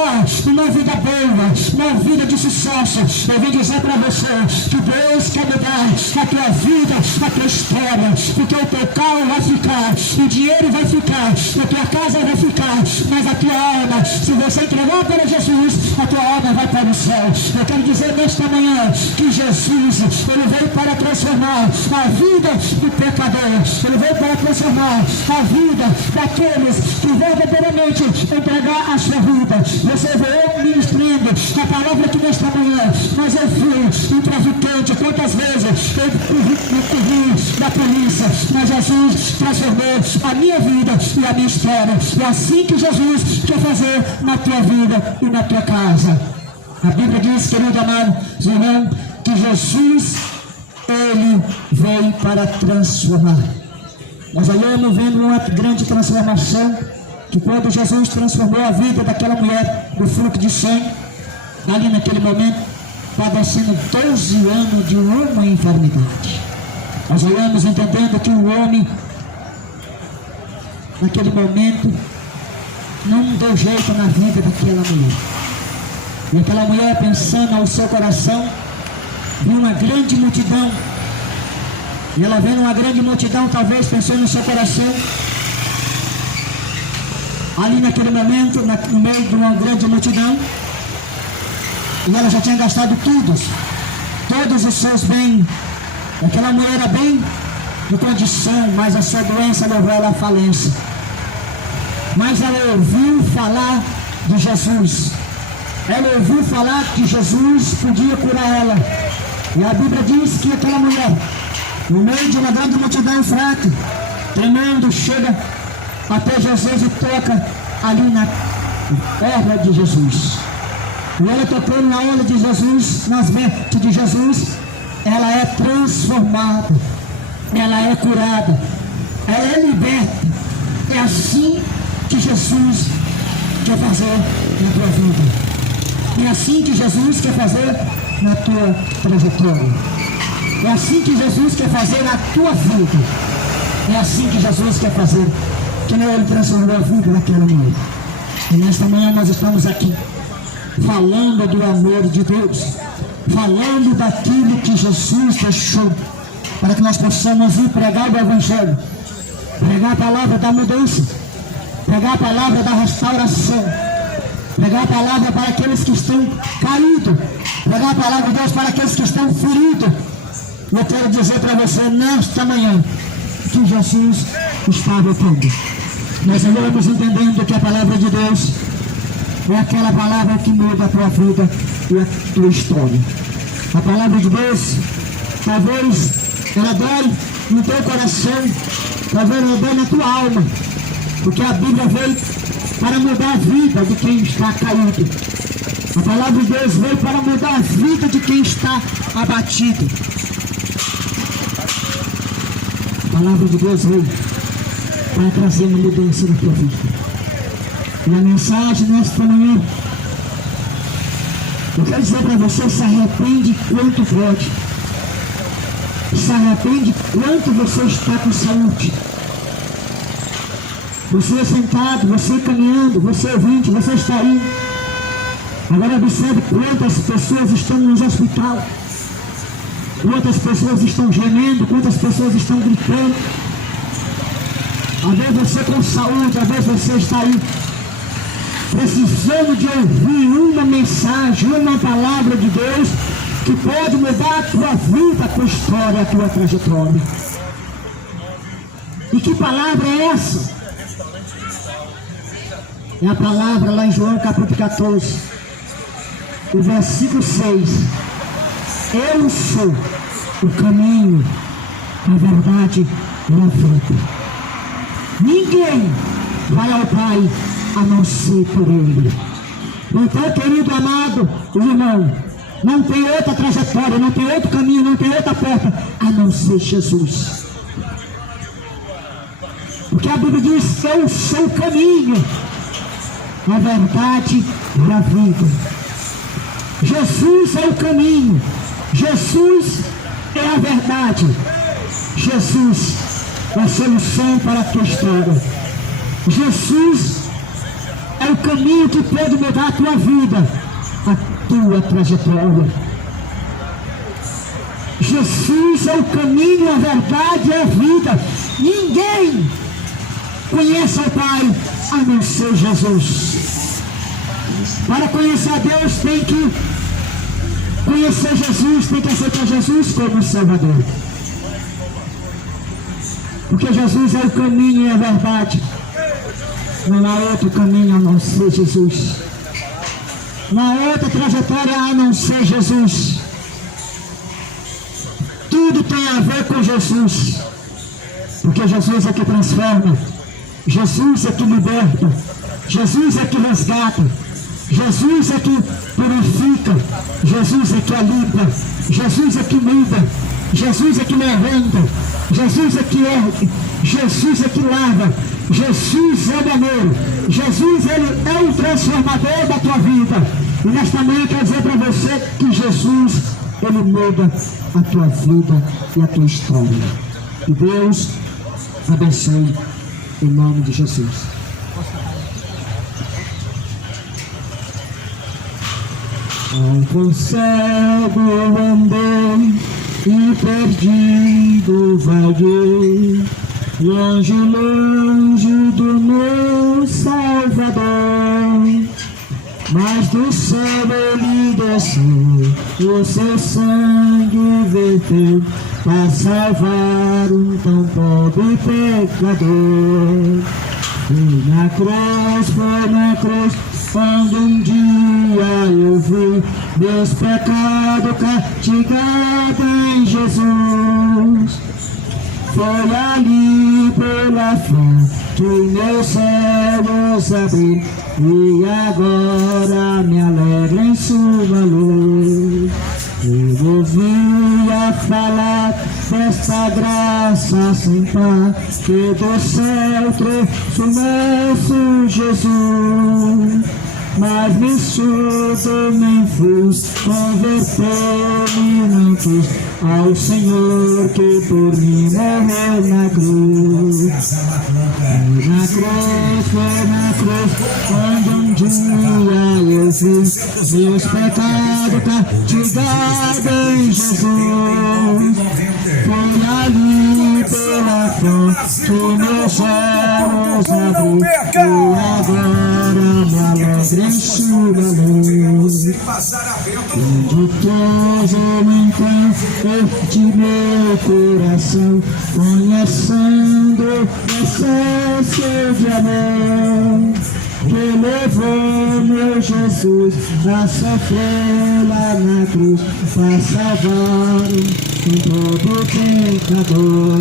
melhor, uma vida boa, uma vida de sucesso. Eu vim dizer para você que Deus quer mudar a tua vida, a tua história, porque o teu carro vai ficar, o dinheiro vai ficar, a tua casa vai ficar, mas a tua alma, se você entregar para Jesus, a tua alma vai para o céu. Eu quero dizer nesta manhã que Jesus, ele veio para transformar a vida do pecador, ele veio para transformar a vida daqueles que verdadeiramente entregar a sua vida. Você veio ministrando a palavra aqui nesta manhã, mas eu fui um traficante. Quantas vezes eu corri da polícia, mas Jesus transformou a minha vida e a minha história. É assim que Jesus quer fazer na tua vida e na tua casa. A Bíblia diz, querido amado irmão, que Jesus, ele veio para transformar. Nós olhamos vendo uma grande transformação, que quando Jesus transformou a vida daquela mulher do fluxo de sangue, ali naquele momento, padecendo 12 anos de uma enfermidade. Nós olhamos entendendo que o homem, naquele momento, não deu jeito na vida daquela mulher. E aquela mulher, pensando ao seu coração, viu uma grande multidão. E ela vendo uma grande multidão, talvez pensando no seu coração, ali naquele momento, no meio de uma grande multidão, e ela já tinha gastado todos os seus bens. Aquela mulher era bem de condição, mas a sua doença levou ela à falência. Mas ela ouviu falar de Jesus. Ela ouviu falar que Jesus podia curar ela. E a Bíblia diz que aquela mulher, no meio de uma grande multidão fraca, tremendo, chega até Jesus e toca ali na orla de Jesus. E ela tocando na orla de Jesus, nas vestes de Jesus, ela é transformada, ela é curada, ela é liberta. É assim que Jesus quer fazer na tua vida. É assim que Jesus quer fazer na tua trajetória. É assim que Jesus quer fazer na tua vida. É assim que Jesus quer fazer, que nem ele transformou a vida daquela mulher. E nesta manhã nós estamos aqui falando do amor de Deus, falando daquilo que Jesus deixou, para que nós possamos ir pregar o Evangelho, pregar a palavra da mudança, pregar a palavra da restauração, pregar a palavra para aqueles que estão caídos, pregar a palavra de Deus para aqueles que estão feridos. Eu quero dizer para você nesta manhã que Jesus está voltando. Nós vamos entendendo que a palavra de Deus é aquela palavra que muda a tua vida e a tua história. A palavra de Deus, talvez ela dói no teu coração, talvez ela dói na tua alma, porque a Bíblia veio para mudar a vida de quem está caído. A palavra de Deus veio para mudar a vida de quem está abatido. A palavra de Deus veio para trazer uma mudança na tua vida. E a mensagem nesta manhã, eu quero dizer para você: se arrepende quanto pode. Se arrepende quanto você está com saúde. Você é sentado, você caminhando, você ouvinte, você está aí. Agora observe quantas pessoas estão nos hospitais. Quantas pessoas estão gemendo, quantas pessoas estão gritando. Às vezes você com saúde, às vezes você está aí precisando de ouvir uma mensagem, uma palavra de Deus que pode mudar a tua vida, a tua história, a tua trajetória. E que palavra é essa? É a palavra lá em João capítulo 14, o versículo 6. Eu sou o caminho, a verdade e a vida. Ninguém vai ao Pai a não ser por Ele. Então, querido amado irmão, não tem outra trajetória, não tem outro caminho, não tem outra porta a não ser Jesus. Porque a Bíblia diz: eu sou o caminho, a verdade e a vida. Jesus é o caminho, Jesus é a verdade, Jesus é a solução para a tua história. Jesus é o caminho que pode mudar a tua vida, a tua trajetória. Jesus é o caminho, a verdade e a vida. Ninguém conhece o Pai a não ser Jesus. Para conhecer a Deus tem que conhecer Jesus, tem que aceitar Jesus como Salvador. Porque Jesus é o caminho e a verdade. Não há outro caminho a não ser Jesus. Não há outra trajetória a não ser Jesus. Tudo tem a ver com Jesus. Porque Jesus é que transforma. Jesus é que liberta. Jesus é que resgata. Jesus é que purifica. Jesus é que alimpa. Jesus é que muda. Jesus é que levanta. Jesus é que ergue. Jesus é que lava. Jesus é o amor. Jesus, ele é o transformador da tua vida. E nesta manhã eu quero dizer para você que Jesus, ele muda a tua vida e a tua história. E Deus abençoe em nome de Jesus. Ao cego andei e perdido vaguei, longe, longe do meu Salvador. Mas do céu ele desceu, o seu sangue verteu, para salvar um tão pobre pecador. Foi na cruz, quando um dia eu vi meus pecados castigados em Jesus. Foi ali pela fé que meus céus abriu, e agora me alegra em sua luz. Eu ouvia falar dessa graça sem par, que do céu trouxe o nosso Jesus. Mas me surdo, nem fui, converteu-me, não quis, ao Senhor que por mim morreu na cruz. Foi na cruz, quando um dia eu vi meus pecados castigados em Jesus. Foi ali pela cruz que meus céus abriu, e agora me alegra em sua luz. De todos eu encontro de meu coração, conhecendo essência de amor, que levou meu Jesus a sofrer lá na cruz, para salvar um pobre pecador.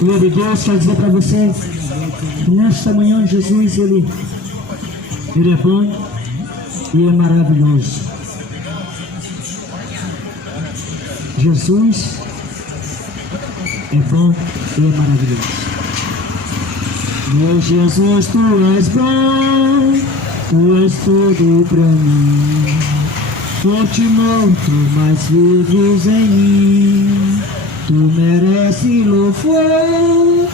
Glória a Deus, quero dizer para você que nesta manhã Jesus, ele é bom e é maravilhoso. Jesus é bom e é maravilhoso. Meu Jesus, tu és bom, tu és tudo para mim. Forte morto, mas vives em mim. Tu mereces louvor,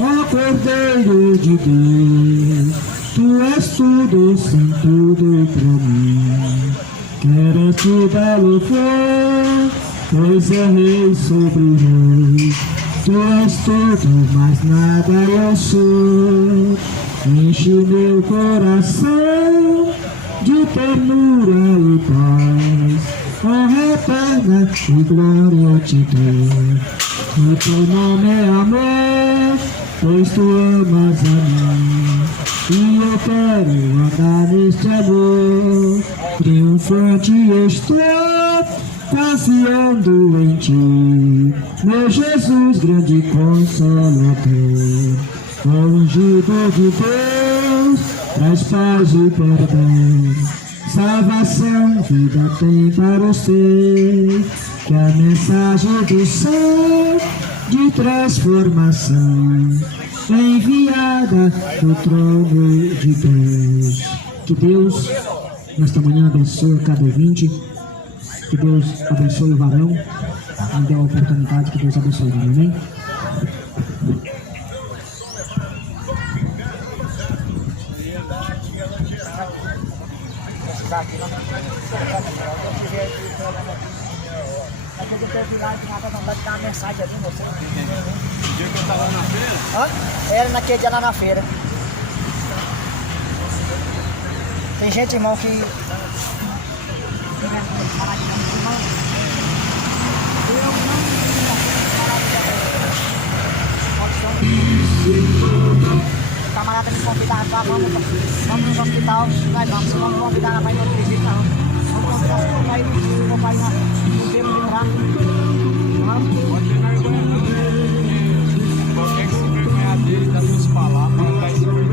ó Cordeiro de Deus. Tu és tudo, sem tudo pra mim. Quero te dar louvor, pois é rei sobre reis. Tu és tudo, mas nada eu sou. Enche meu coração de ternura e paz. Honra eterna e glória eu te dou. O teu nome é amor, pois tu amas a mim. E eu quero andar neste amor, triunfante estou, confiando em ti, meu Jesus, grande consolador. Ungido de Deus, traz paz e perdão, salvação, vida tem para o ser, que a mensagem do céu de transformação enviada do trono de Deus. Que Deus, nesta manhã, abençoe cada ouvinte. Que Deus abençoe o varão. Me dê a oportunidade, que Deus abençoe o varão. Amém? usar aqui, não. Aquele teve lá de nada, não, vai dar uma mensagem ali, moça. O dia que eu tava na feira? Hã? Era naquele dia lá na feira. Tem gente, irmão, que... O camarada me convidava para vamos no hospital, nós vamos convidar ela para ir no outro visita, não. Vamos convidar ela para ir no pai no tempo de entrar. Pode ter vergonha não. Qualquer que se vergonhar dele, dá pra nos falar, mas vai se vergonhar.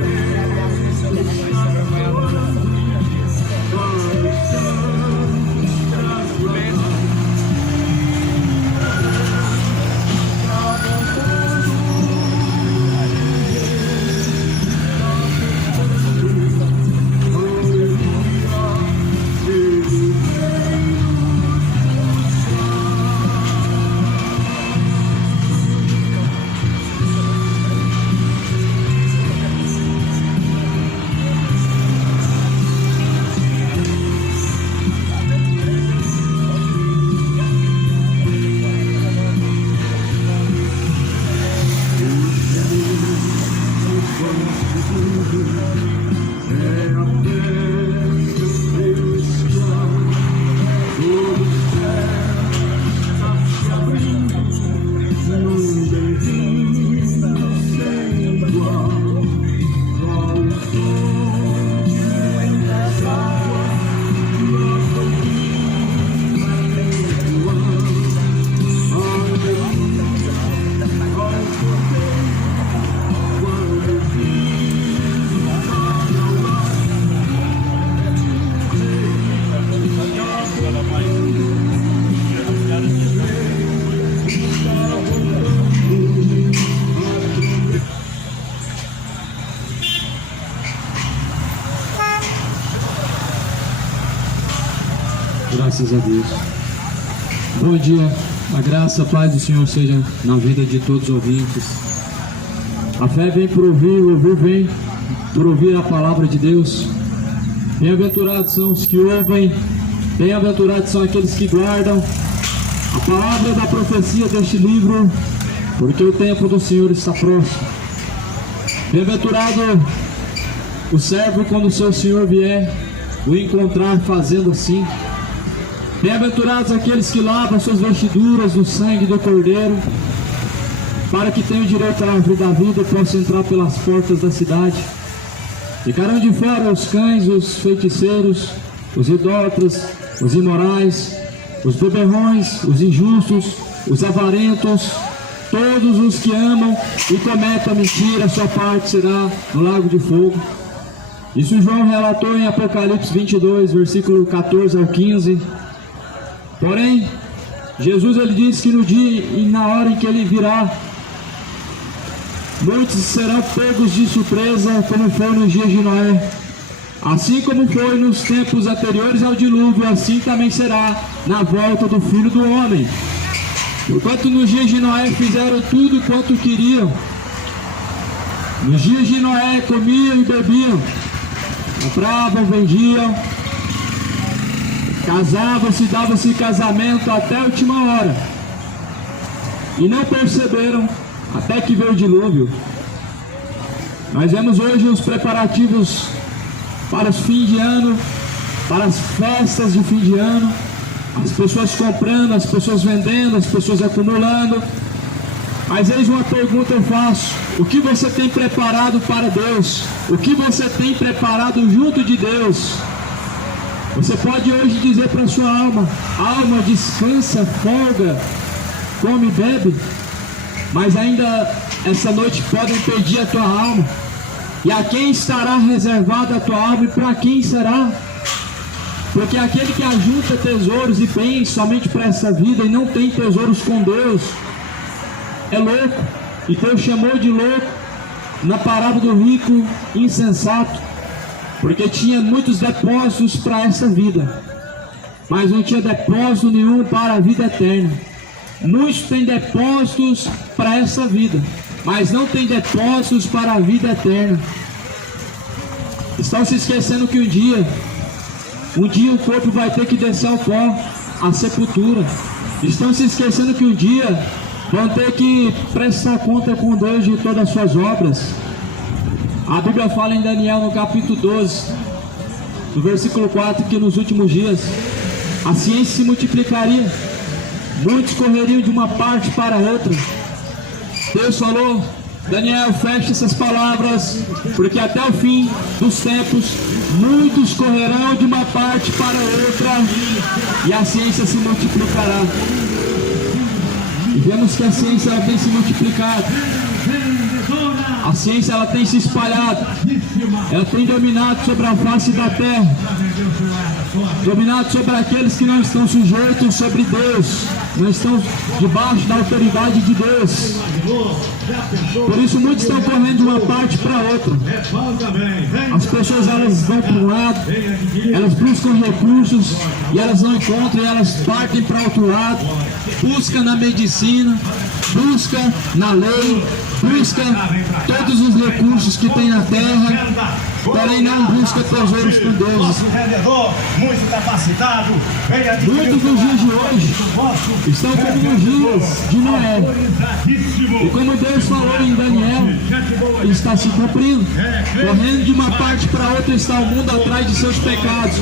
Graças a Deus. Bom dia, a graça, a paz do Senhor seja na vida de todos os ouvintes. A fé vem por ouvir, o ouvir vem por ouvir a palavra de Deus. Bem-aventurados são os que ouvem, bem-aventurados são aqueles que guardam a palavra da profecia deste livro, porque o tempo do Senhor está próximo. Bem-aventurado o servo quando o seu Senhor vier o encontrar fazendo assim. Bem-aventurados aqueles que lavam suas vestiduras no sangue do Cordeiro, para que tenham direito à árvore da vida e possam entrar pelas portas da cidade. Ficarão de fora os cães, os feiticeiros, os idólatras, os imorais, os beberrões, os injustos, os avarentos, todos os que amam e cometem a mentira, a sua parte será no lago de fogo. Isso João relatou em Apocalipse 22, versículo 14 ao 15. Porém, Jesus ele disse que no dia e na hora em que ele virá, muitos serão pegos de surpresa, como foi nos dias de Noé. Assim como foi nos tempos anteriores ao dilúvio, assim também será na volta do Filho do Homem. Porquanto nos dias de Noé fizeram tudo quanto queriam. Nos dias de Noé comiam e bebiam, compravam, vendiam, casavam-se, davam-se casamento até a última hora. E não perceberam até que veio o dilúvio. Nós vemos hoje os preparativos para os fins de ano, para as festas de fim de ano, as pessoas comprando, as pessoas vendendo, as pessoas acumulando. Mas eis uma pergunta eu faço: o que você tem preparado para Deus? O que você tem preparado junto de Deus? Você pode hoje dizer para a sua alma: alma, descansa, folga, come e bebe, mas ainda essa noite podem pedir a tua alma. E a quem estará reservada a tua alma e para quem será? Porque aquele que ajunta tesouros e bens somente para essa vida e não tem tesouros com Deus é louco. E Deus chamou de louco na parábola do rico insensato, porque tinha muitos depósitos para essa vida, mas não tinha depósito nenhum para a vida eterna. Muitos têm depósitos para essa vida, mas não tem depósitos para a vida eterna. Estão se esquecendo que um dia Um dia o corpo vai ter que descer ao pó, à sepultura. Estão se esquecendo que um dia vão ter que prestar conta com Deus de todas as suas obras. A Bíblia fala em Daniel no capítulo 12, no versículo 4, que nos últimos dias a ciência se multiplicaria, muitos correriam de uma parte para outra. Deus falou: Daniel, feche essas palavras, porque até o fim dos tempos muitos correrão de uma parte para outra e a ciência se multiplicará. E vemos que a ciência ela tem se multiplicado, a ciência ela tem se espalhado, ela tem dominado sobre a face da terra, dominado sobre aqueles que não estão sujeitos sobre Deus, não estão debaixo da autoridade de Deus. Por isso muitos estão correndo de uma parte para outra. As pessoas elas vão para um lado, elas buscam recursos e elas não encontram, e elas partem para outro lado, buscam na medicina, buscam na lei, busca todos os recursos que tem na terra, porém não busca tesouros com Deus. Muito capacitado, Muitos dos dias de hoje estão como os dias de Noé. E como Deus falou em Daniel, está se cumprindo. Correndo de uma parte para outra está o mundo atrás de seus pecados.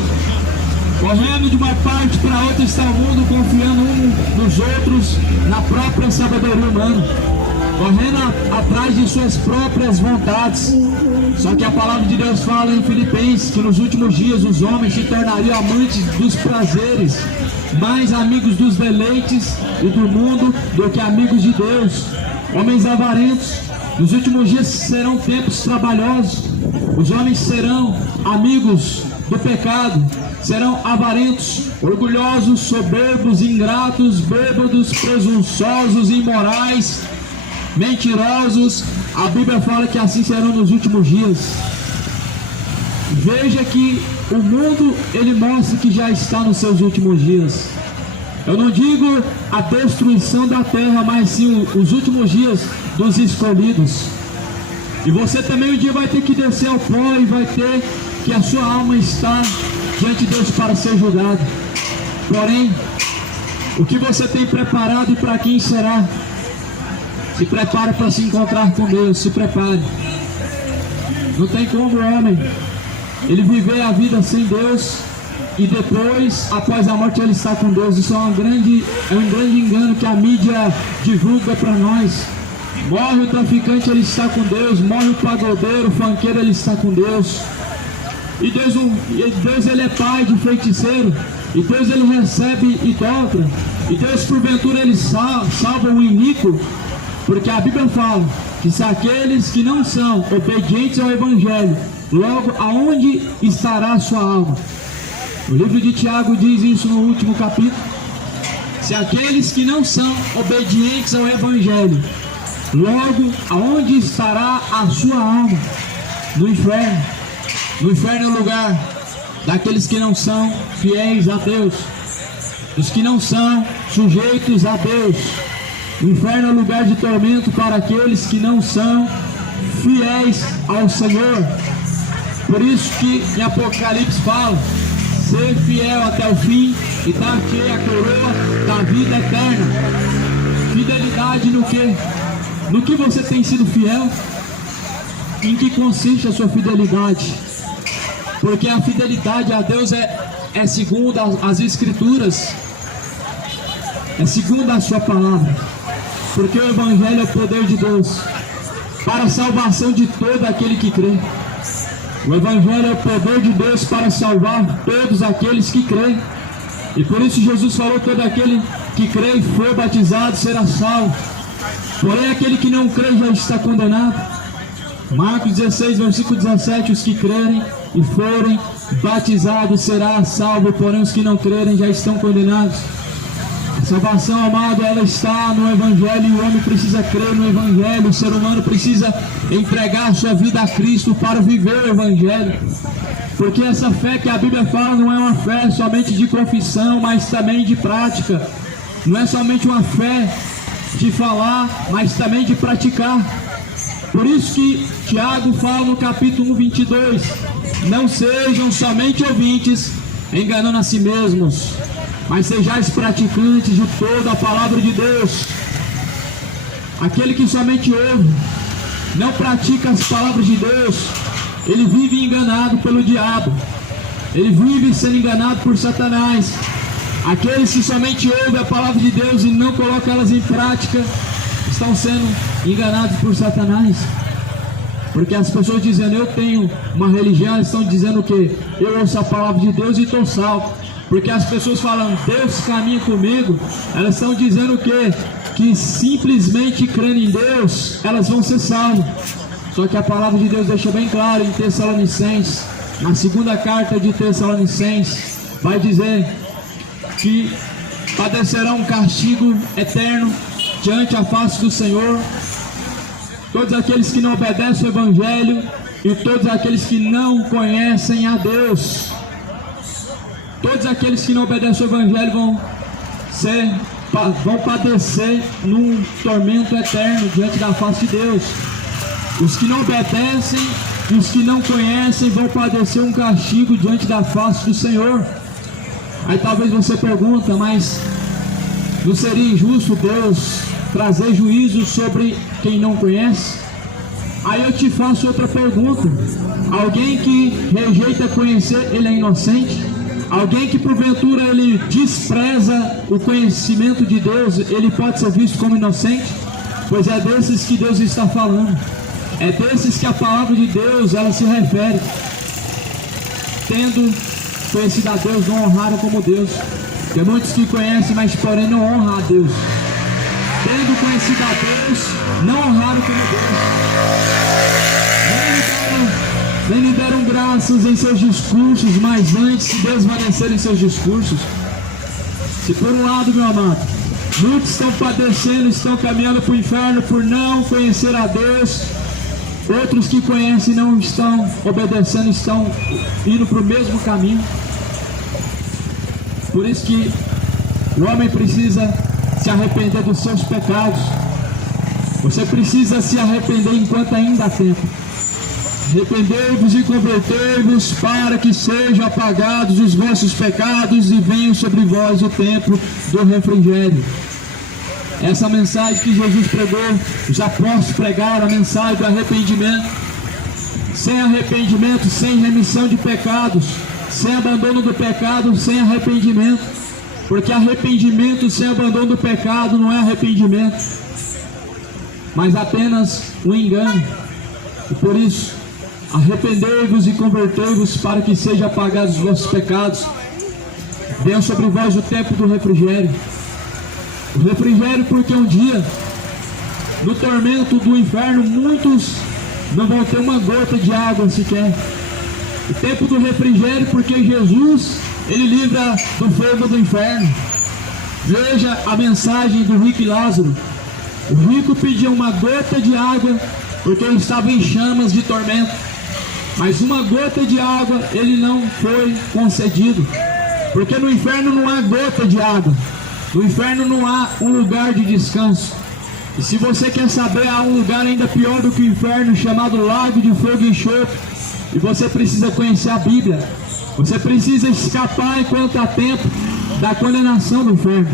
Correndo de uma parte para outra está o mundo confiando um nos outros na própria sabedoria humana, correndo atrás de suas próprias vontades. Só que a palavra de Deus fala em Filipenses que nos últimos dias os homens se tornariam amantes dos prazeres, mais amigos dos deleites e do mundo do que amigos de Deus. Homens avarentos. Nos últimos dias serão tempos trabalhosos. Os homens serão amigos do pecado, serão avarentos, orgulhosos, soberbos, ingratos, bêbados, presunçosos, imorais, mentirosos. A Bíblia fala que assim serão nos últimos dias. Veja que o mundo ele mostra que já está nos seus últimos dias. Eu não digo a destruição da terra, mas sim os últimos dias dos escolhidos. E você também um dia vai ter que descer ao pó e vai ter que a sua alma está diante de Deus para ser julgado. Porém, o que você tem preparado e para quem será? Se prepare para se encontrar com Deus, se prepare. Não tem como o homem ele viver a vida sem Deus e depois, após a morte, ele está com Deus. Isso é um grande engano que a mídia divulga para nós. Morre o traficante, ele está com Deus. Morre o pagodeiro, o funkeiro, ele está com Deus. E Deus ele é pai de feiticeiro. E Deus ele recebe idólatra. E Deus porventura ele salva o iníquo. Porque a Bíblia fala que se aqueles que não são obedientes ao Evangelho, logo aonde estará a sua alma? O livro de Tiago diz isso no último capítulo. Se aqueles que não são obedientes ao Evangelho, logo aonde estará a sua alma? No inferno. No inferno é o lugar daqueles que não são fiéis a Deus, dos que não são sujeitos a Deus. O inferno é um lugar de tormento para aqueles que não são fiéis ao Senhor. Por isso que em Apocalipse fala: ser fiel até o fim e dar-te a coroa da vida eterna. Fidelidade no quê? No que você tem sido fiel? Em que consiste a sua fidelidade? Porque a fidelidade a Deus é segundo as Escrituras, é segundo a sua palavra. Porque o Evangelho é o poder de Deus para a salvação de todo aquele que crê. O Evangelho é o poder de Deus para salvar todos aqueles que creem. E por isso Jesus falou: todo aquele que crê e for batizado será salvo. Porém aquele que não crê já está condenado. Marcos 16, versículo 17: os que crerem e forem batizados será salvo, porém os que não crerem já estão condenados. A salvação, amado, ela está no Evangelho, e o homem precisa crer no Evangelho. O ser humano precisa entregar sua vida a Cristo para viver o Evangelho. Porque essa fé que a Bíblia fala não é uma fé somente de confissão, mas também de prática. Não é somente uma fé de falar, mas também de praticar. Por isso que Tiago fala no capítulo 1, 22: não sejam somente ouvintes, enganando a si mesmos, mas sejais praticantes de toda a palavra de Deus. Aquele que somente ouve, não pratica as palavras de Deus, ele vive enganado pelo diabo, ele vive sendo enganado por Satanás. Aqueles que somente ouvem a palavra de Deus e não colocam elas em prática, estão sendo enganados por Satanás. Porque as pessoas dizendo, eu tenho uma religião, elas estão dizendo o quê? Eu ouço a palavra de Deus e estou salvo. Porque as pessoas falam, Deus caminha comigo, elas estão dizendo o quê? Que simplesmente crendo em Deus, elas vão ser salvas. Só que a palavra de Deus deixa bem claro em Tessalonicenses, na segunda carta de Tessalonicenses, vai dizer que padecerão um castigo eterno diante a face do Senhor todos aqueles que não obedecem o Evangelho e todos aqueles que não conhecem a Deus. Todos aqueles que não obedecem o Evangelho vão padecer num tormento eterno diante da face de Deus. Os que não obedecem e os que não conhecem vão padecer um castigo diante da face do Senhor. Aí talvez você pergunta, mas não seria injusto Deus trazer juízo sobre quem não conhece? Aí eu te faço outra pergunta. Alguém que rejeita conhecer, ele é inocente? Alguém que porventura ele despreza o conhecimento de Deus, ele pode ser visto como inocente? Pois é desses que Deus está falando. É desses que a palavra de Deus ela se refere. Tendo conhecido a Deus, não honraram como Deus. Tem muitos que conhecem, mas porém não honram a Deus. Tendo conhecido a Deus, não honraram como Deus. Nem lhe deram graças em seus discursos, mas antes se desvaneceram em seus discursos. Se por um lado, meu amado, muitos estão padecendo, estão caminhando para o inferno por não conhecer a Deus, outros que conhecem não estão obedecendo, estão indo para o mesmo caminho. Por isso que o homem precisa se arrepender dos seus pecados. Você precisa se arrepender enquanto ainda há tempo. Arrependei-vos e convertei-vos para que sejam apagados os vossos pecados e venham sobre vós o tempo do refrigério. Essa mensagem que Jesus pregou, os apóstolos pregaram a mensagem do arrependimento. Sem arrependimento, sem remissão de pecados, sem abandono do pecado, sem arrependimento. Porque arrependimento sem abandono do pecado não é arrependimento, mas apenas um engano. E por isso, arrependei-vos e convertei-vos para que sejam apagados os vossos pecados. Venha sobre vós o tempo do refrigério. O refrigério porque um dia, no tormento do inferno, muitos não vão ter uma gota de água sequer. O tempo do refrigério porque Jesus, ele livra do fogo do inferno. Veja a mensagem do rico e Lázaro. O rico pediu uma gota de água porque ele estava em chamas de tormento, mas uma gota de água ele não foi concedido, porque no inferno não há gota de água, no inferno não há um lugar de descanso. E se você quer saber, há um lugar ainda pior do que o inferno, chamado lago de fogo e enxofre. E você precisa conhecer a Bíblia. Você precisa escapar enquanto há tempo da condenação do inferno.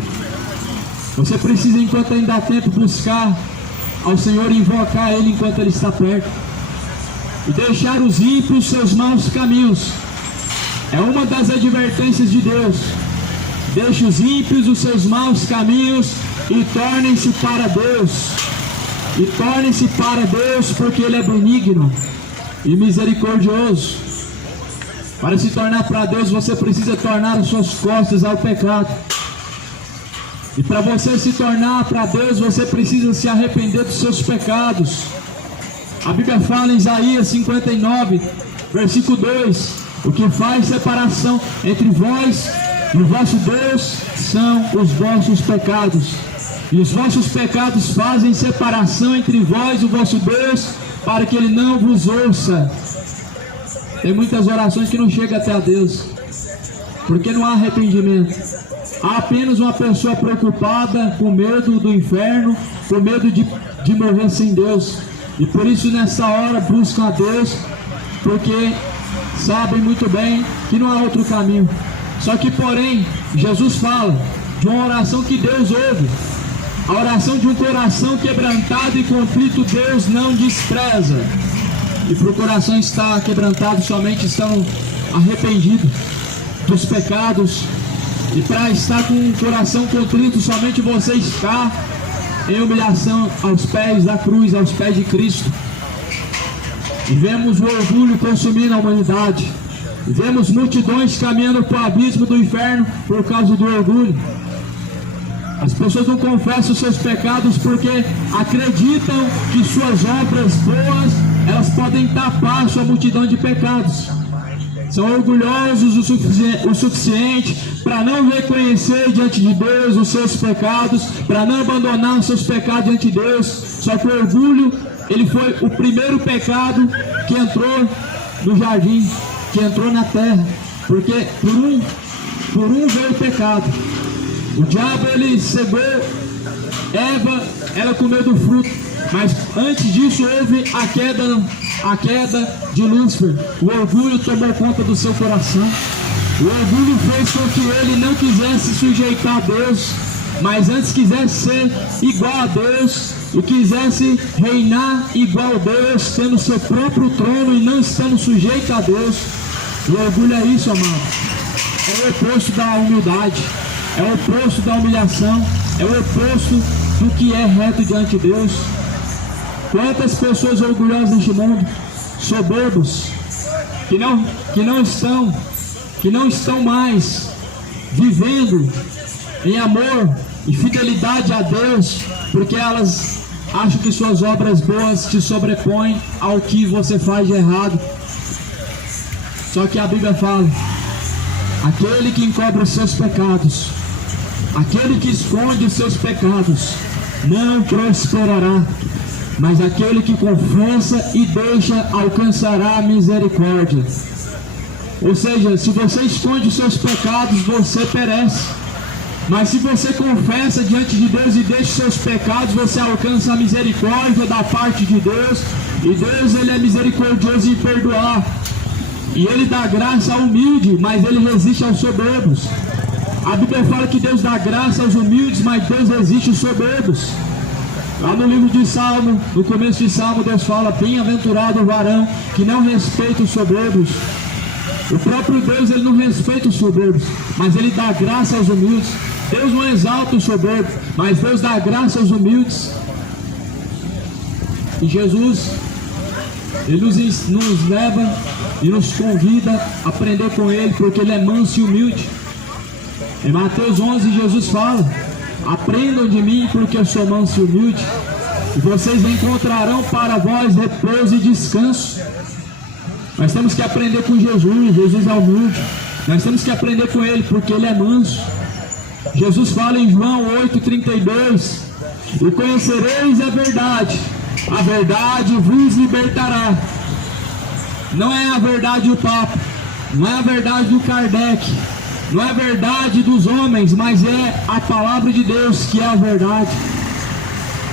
Você precisa, enquanto ainda há tempo, buscar ao Senhor e invocar Ele enquanto Ele está perto. E deixar os ímpios seus maus caminhos. É uma das advertências de Deus. Deixe os ímpios os seus maus caminhos e tornem-se para Deus. E tornem-se para Deus porque Ele é benigno e misericordioso. Para se tornar para Deus, você precisa tornar as suas costas ao pecado. E para você se tornar para Deus, você precisa se arrepender dos seus pecados. A Bíblia fala em Isaías 59, versículo 2: o que faz separação entre vós e o vosso Deus são os vossos pecados. E os vossos pecados fazem separação entre vós e o vosso Deus, para que Ele não vos ouça. Tem muitas orações que não chegam até a Deus, porque não há arrependimento. Há apenas uma pessoa preocupada, com medo do inferno, com medo de morrer sem Deus. E por isso nessa hora buscam a Deus, porque sabem muito bem que não há outro caminho. Só que, porém, Jesus fala de uma oração que Deus ouve. A oração de um coração quebrantado e contrito, Deus não despreza. E para o coração estar quebrantado, somente estão arrependidos dos pecados. E para estar com um coração contrito, somente você está em humilhação aos pés da cruz, aos pés de Cristo. E vemos o orgulho consumindo a humanidade. E vemos multidões caminhando para o abismo do inferno por causa do orgulho. As pessoas não confessam os seus pecados porque acreditam que suas obras boas, elas podem tapar sua multidão de pecados. São orgulhosos o suficiente para não reconhecer diante de Deus os seus pecados, para não abandonar os seus pecados diante de Deus. Só que o orgulho, ele foi o primeiro pecado que entrou no jardim, que entrou na terra, porque por um veio o pecado. O diabo, ele cegou Eva, ela comeu do fruto, mas antes disso houve a queda de Lúcifer. O orgulho tomou conta do seu coração. O orgulho fez com que ele não quisesse sujeitar a Deus, mas antes quisesse ser igual a Deus e quisesse reinar igual a Deus, tendo seu próprio trono e não estando sujeito a Deus. O orgulho é isso, amado. É o oposto da humildade, é o oposto da humilhação, é o oposto do que é reto diante de Deus. Quantas pessoas orgulhosas neste mundo, soberbos, que não estão mais vivendo em amor e fidelidade a Deus, porque elas acham que suas obras boas te sobrepõem ao que você faz de errado. Só que a Bíblia fala: aquele que encobre os seus pecados, aquele que esconde os seus pecados, não prosperará, mas aquele que confessa e deixa alcançará a misericórdia. Ou seja, se você esconde os seus pecados, você perece. Mas se você confessa diante de Deus e deixa os seus pecados, você alcança a misericórdia da parte de Deus. E Deus, ele é misericordioso em perdoar. E ele dá graça ao humilde, mas ele resiste aos soberbos. A Bíblia fala que Deus dá graça aos humildes, mas Deus resiste aos soberbos. Lá no livro de Salmo, no começo de Salmo, Deus fala: bem-aventurado o varão que não respeita os soberbos. O próprio Deus, ele não respeita os soberbos, mas ele dá graça aos humildes. Deus não exalta os soberbos, mas Deus dá graça aos humildes. E Jesus, ele nos leva e nos convida a aprender com ele, porque ele é manso e humilde. Em Mateus 11, Jesus fala: aprendam de mim, porque eu sou manso e humilde, e vocês encontrarão para vós repouso e descanso. Nós temos que aprender com Jesus. Jesus é humilde. Nós temos que aprender com ele, porque ele é manso. Jesus fala em João 8,32: e conhecereis a verdade vos libertará. Não é a verdade do Papa, não é a verdade do Kardec, não é a verdade dos homens, mas é a palavra de Deus que é a verdade.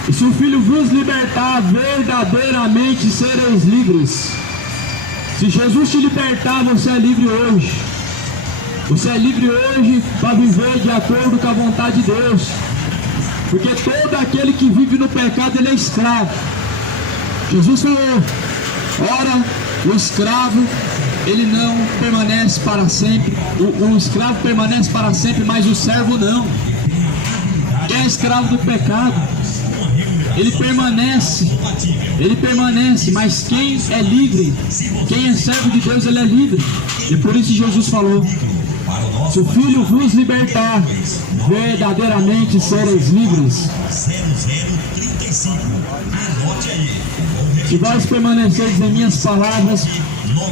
E se o Filho vos libertar, verdadeiramente sereis livres. Se Jesus te libertar, você é livre hoje. Você é livre hoje para viver de acordo com a vontade de Deus. Porque todo aquele que vive no pecado, ele é escravo. Jesus falou: ora, o escravo, ele não permanece para sempre. O escravo permanece para sempre, mas o servo não. Quem é escravo do pecado, ele permanece, mas quem é livre, quem é servo de Deus, ele é livre. E por isso Jesus falou: se o Filho vos libertar, verdadeiramente sereis livres. Se vós permaneceres em minhas palavras,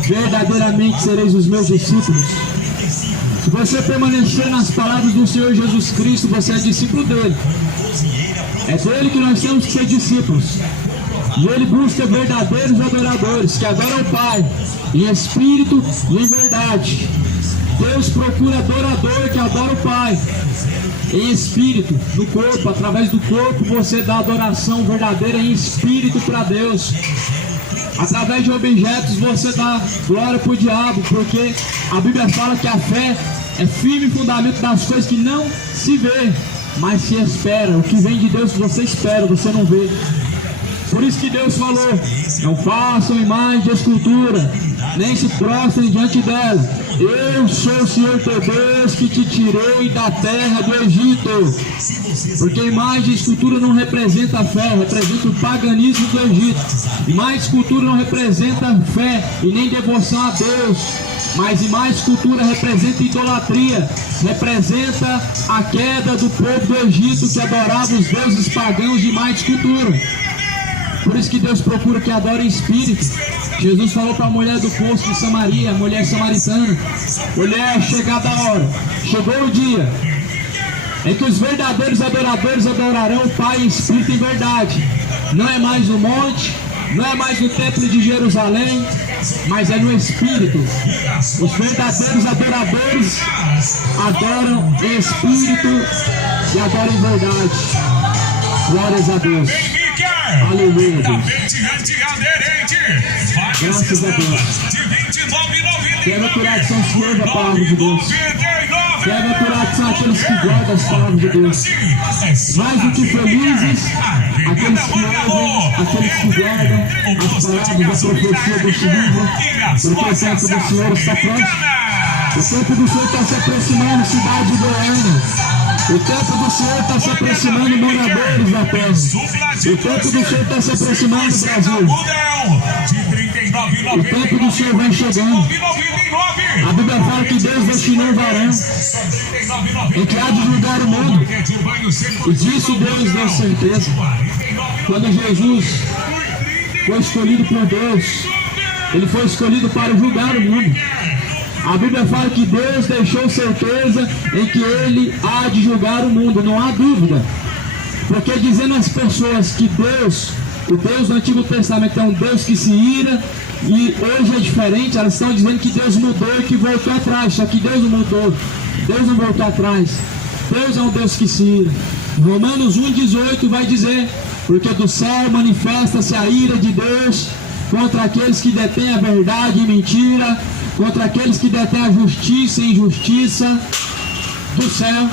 verdadeiramente sereis os meus discípulos. Se você permanecer nas palavras do Senhor Jesus Cristo, você é discípulo dele. É dele que nós temos que ser discípulos. E ele busca verdadeiros adoradores, que adoram o Pai em espírito e em verdade. Deus procura adorador que adora o Pai em espírito, no corpo. Através do corpo você dá adoração verdadeira em espírito para Deus. Através de objetos você dá glória para o diabo, porque a Bíblia fala que a fé é firme fundamento das coisas que não se vê, mas se espera. O que vem de Deus você espera, você não vê. Por isso que Deus falou: não façam imagem de escultura, nem se prostrem diante dela. Eu sou o Senhor teu Deus que te tirei da terra do Egito. Porque imagem de escultura não representa fé, representa o paganismo do Egito. Imagem de escultura não representa fé e nem devoção a Deus. Mas imagem de escultura representa idolatria, representa a queda do povo do Egito que adorava os deuses pagãos de imagem de escultura. Por isso que Deus procura que adore em espírito. Jesus falou para a mulher do poço de Samaria, a mulher samaritana: mulher, chegada a hora, chegou o dia em que os verdadeiros adoradores adorarão o Pai em espírito e em verdade. Não é mais no monte, não é mais no templo de Jerusalém, mas é no espírito. Os verdadeiros adoradores adoram em espírito e adoram em verdade. Glórias a Deus. Aleluia, Deus. Graças a Deus. Bem-aventurados são os fiéis da palavra de Deus. Bem-aventurados são aqueles que guardam as palavras de Deus. Mais do que felizes, aqueles que ouvem, aqueles que guardam as palavras da profecia deste livro. Porque o tempo do Senhor está próximo. O tempo do Senhor está se aproximando, cidade de Goiânia. O tempo do Senhor está se aproximando, moradores da terra. O tempo do Senhor está se aproximando, Brasil. O tempo do Senhor vai chegando. A Bíblia fala que Deus destinou um varão em que há de julgar o mundo. E disso Deus deu certeza. Quando Jesus foi escolhido por Deus, ele foi escolhido para julgar o mundo. A Bíblia fala que Deus deixou certeza em que Ele há de julgar o mundo, não há dúvida. Porque dizendo às pessoas que Deus, o Deus do Antigo Testamento é um Deus que se ira, e hoje é diferente, elas estão dizendo que Deus mudou e que voltou atrás. Só que Deus não mudou, Deus não voltou atrás. Deus é um Deus que se ira. Romanos 1,18 vai dizer: porque do céu manifesta-se a ira de Deus contra aqueles que detêm a verdade e mentira, contra aqueles que detêm a justiça e injustiça. Do céu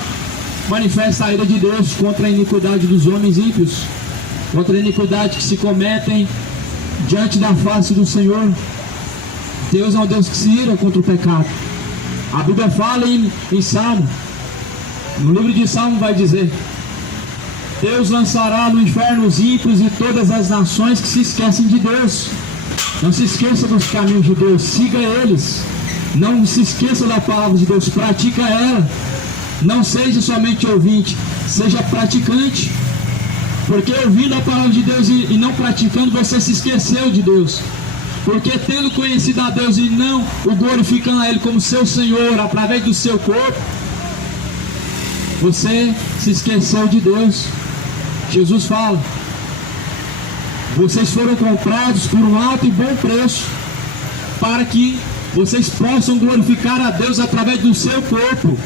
manifesta a ira de Deus contra a iniquidade dos homens ímpios, contra a iniquidade que se cometem diante da face do Senhor. Deus é um Deus que se ira contra o pecado. A Bíblia fala em Salmo, no livro de Salmo vai dizer: Deus lançará no inferno os ímpios e todas as nações que se esquecem de Deus. Não se esqueça dos caminhos de Deus, siga eles. Não se esqueça da palavra de Deus, pratica ela. Não seja somente ouvinte, seja praticante. Porque ouvindo a palavra de Deus e não praticando, você se esqueceu de Deus. Porque tendo conhecido a Deus e não o glorificando a Ele como seu Senhor, através do seu corpo, você se esqueceu de Deus. Jesus fala: vocês foram comprados por um alto e bom preço, para que vocês possam glorificar a Deus através do seu corpo.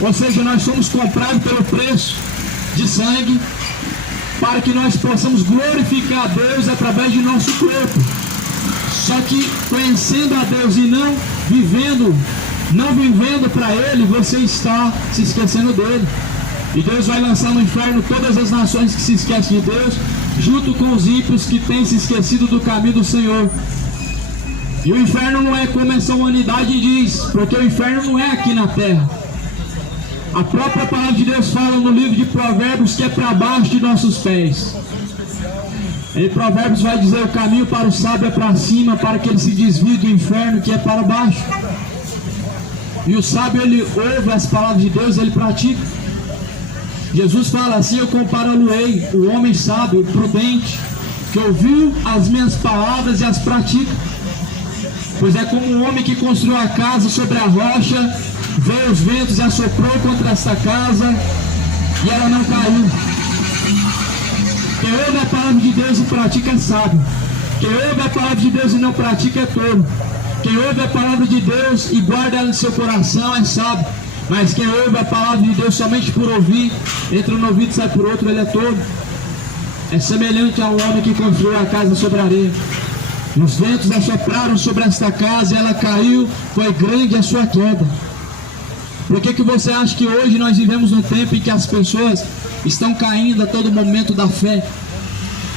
Ou seja, nós somos comprados pelo preço de sangue, para que nós possamos glorificar a Deus através de nosso corpo. Só que conhecendo a Deus e não vivendo para Ele, você está se esquecendo dele. E Deus vai lançar no inferno todas as nações que se esquecem de Deus, junto com os ímpios que têm se esquecido do caminho do Senhor. E o inferno não é como essa humanidade diz, porque o inferno não é aqui na terra. A própria palavra de Deus fala no livro de Provérbios que é para baixo de nossos pés. Em Provérbios vai dizer: o caminho para o sábio é para cima, para que ele se desvie do inferno que é para baixo. E o sábio, ele ouve as palavras de Deus, ele pratica. Jesus fala assim: eu comparo-lo-ei, o homem sábio, prudente, que ouviu as minhas palavras e as pratica. Pois é como um homem que construiu a casa sobre a rocha, veio os ventos e assoprou contra esta casa, e ela não caiu. Quem ouve a palavra de Deus e pratica é sábio. Quem ouve a palavra de Deus e não pratica é tolo. Quem ouve a palavra de Deus e guarda ela no seu coração é sábio. Mas quem ouve a palavra de Deus somente por ouvir, entra no ouvido e sai por outro, ele é tolo. É semelhante ao homem que construiu a casa sobre a areia. Os ventos assopraram sobre esta casa e ela caiu, foi grande a sua queda. Por que você acha que hoje nós vivemos num tempo em que as pessoas estão caindo a todo momento da fé?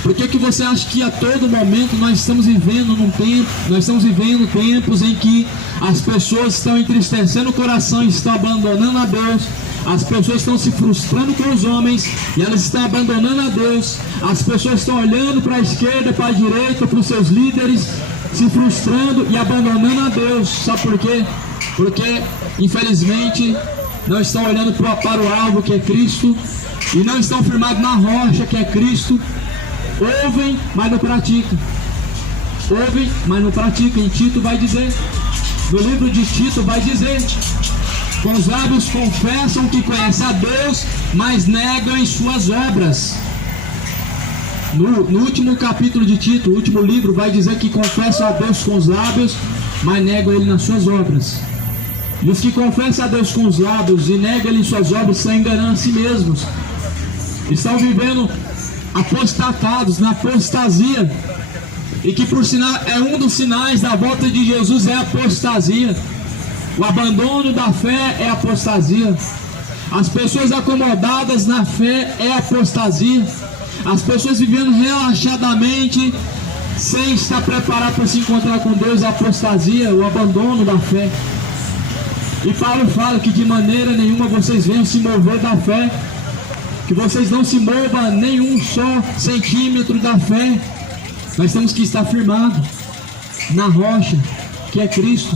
Por que você acha que a todo momento nós estamos vivendo tempos em que as pessoas estão entristecendo o coração e estão abandonando a Deus? As pessoas estão se frustrando com os homens e elas estão abandonando a Deus. As pessoas estão olhando para a esquerda, para a direita, para os seus líderes, se frustrando e abandonando a Deus. Sabe por quê? Porque, infelizmente, não estão olhando para o alvo que é Cristo e não estão firmados na rocha que é Cristo. Ouvem, mas não praticam. Ouvem, mas não praticam. Em Tito vai dizer, no livro de Tito vai dizer: com os lábios confessam que conhecem a Deus, mas negam em suas obras. No último capítulo de Tito, o último livro, vai dizer que confessam a Deus com os lábios, mas negam Ele nas suas obras. E os que confessam a Deus com os lábios e negam Ele em suas obras estão enganando a si mesmos. Estão vivendo apostatados na apostasia. E que por sinal é um dos sinais da volta de Jesus, é a apostasia. O abandono da fé é apostasia. As pessoas acomodadas na fé é apostasia. As pessoas vivendo relaxadamente, sem estar preparadas para se encontrar com Deus, é apostasia, o abandono da fé. E Paulo fala que de maneira nenhuma vocês venham se mover da fé, que vocês não se movam nenhum só centímetro da fé. Nós temos que estar firmados na rocha, que é Cristo.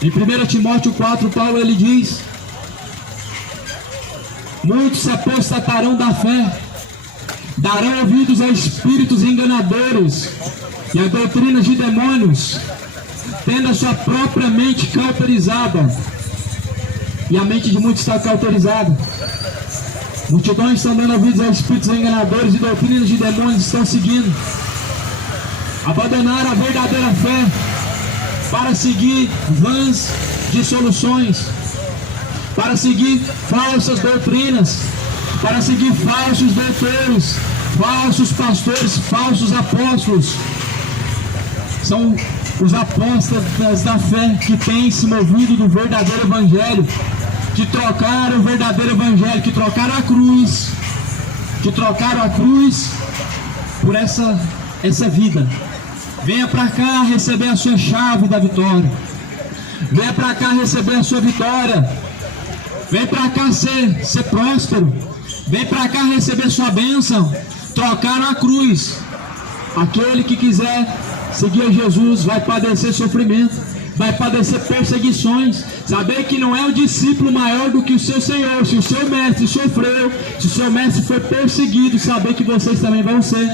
Em 1 Timóteo 4, Paulo ele diz: muitos se apostatarão da fé, darão ouvidos a espíritos enganadores e a doutrinas de demônios, tendo a sua própria mente cauterizada. E a mente de muitos está cauterizada. Multidões estão dando ouvidos a espíritos enganadores e doutrinas de demônios, estão seguindo. Abandonaram a verdadeira fé para seguir vãs dissoluções, para seguir falsas doutrinas, para seguir falsos doutores, falsos pastores, falsos apóstolos. São os apóstolos da fé que têm se movido do verdadeiro evangelho, que trocaram o verdadeiro evangelho, que trocaram a cruz, por essa vida. Venha para cá receber a sua chave da vitória. Venha para cá receber a sua vitória. Vem para cá ser próspero. Vem para cá receber sua bênção. Trocaram a cruz. Aquele que quiser seguir Jesus vai padecer sofrimento, vai padecer perseguições. Saber que não é o discípulo maior do que o seu Senhor. Se o seu mestre sofreu, se o seu mestre foi perseguido, saber que vocês também vão ser.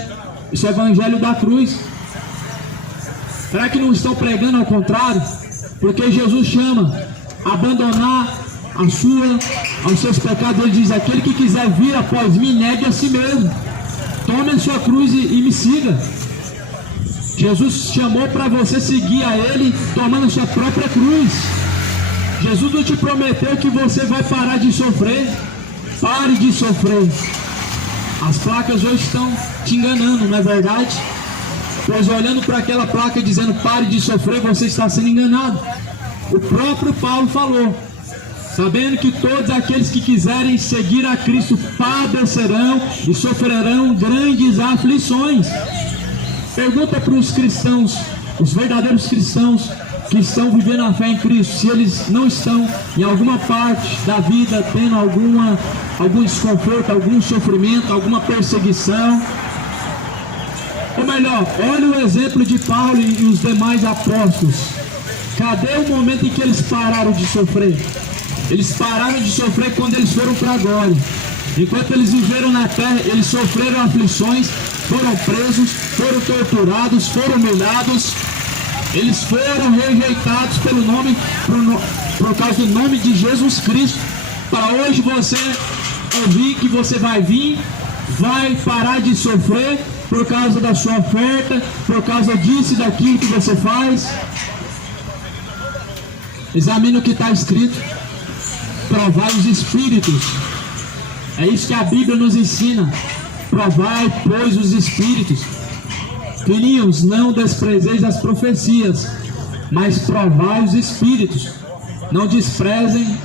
Isso é o evangelho da cruz. Será que não estão pregando ao contrário? Porque Jesus chama a abandonar aos seus pecados. Ele diz: aquele que quiser vir após mim, negue a si mesmo. Tome a sua cruz e me siga. Jesus chamou para você seguir a Ele tomando a sua própria cruz. Jesus não te prometeu que você vai parar de sofrer. Pare de sofrer. As placas hoje estão te enganando, não é verdade? Pois olhando para aquela placa dizendo pare de sofrer, você está sendo enganado. O próprio Paulo falou: sabendo que todos aqueles que quiserem seguir a Cristo padecerão e sofrerão grandes aflições. Pergunta para os cristãos, os verdadeiros cristãos que estão vivendo a fé em Cristo, se eles não estão em alguma parte da vida tendo algum desconforto, algum sofrimento, alguma perseguição. Ou melhor, olha o exemplo de Paulo e os demais apóstolos. Cadê o momento em que eles pararam de sofrer? Eles pararam de sofrer quando eles foram para a glória. Enquanto eles viveram na terra, eles sofreram aflições, foram presos, foram torturados, foram humilhados. Eles foram rejeitados por causa do nome de Jesus Cristo. Para hoje você ouvir que você vai vir, vai parar de sofrer por causa da sua oferta, por causa disso e daquilo que você faz. Examine o que está escrito. Provai os espíritos. É isso que a Bíblia nos ensina. Provai, pois, os espíritos. Filhinhos, não desprezeis as profecias, mas provai os espíritos. Não desprezem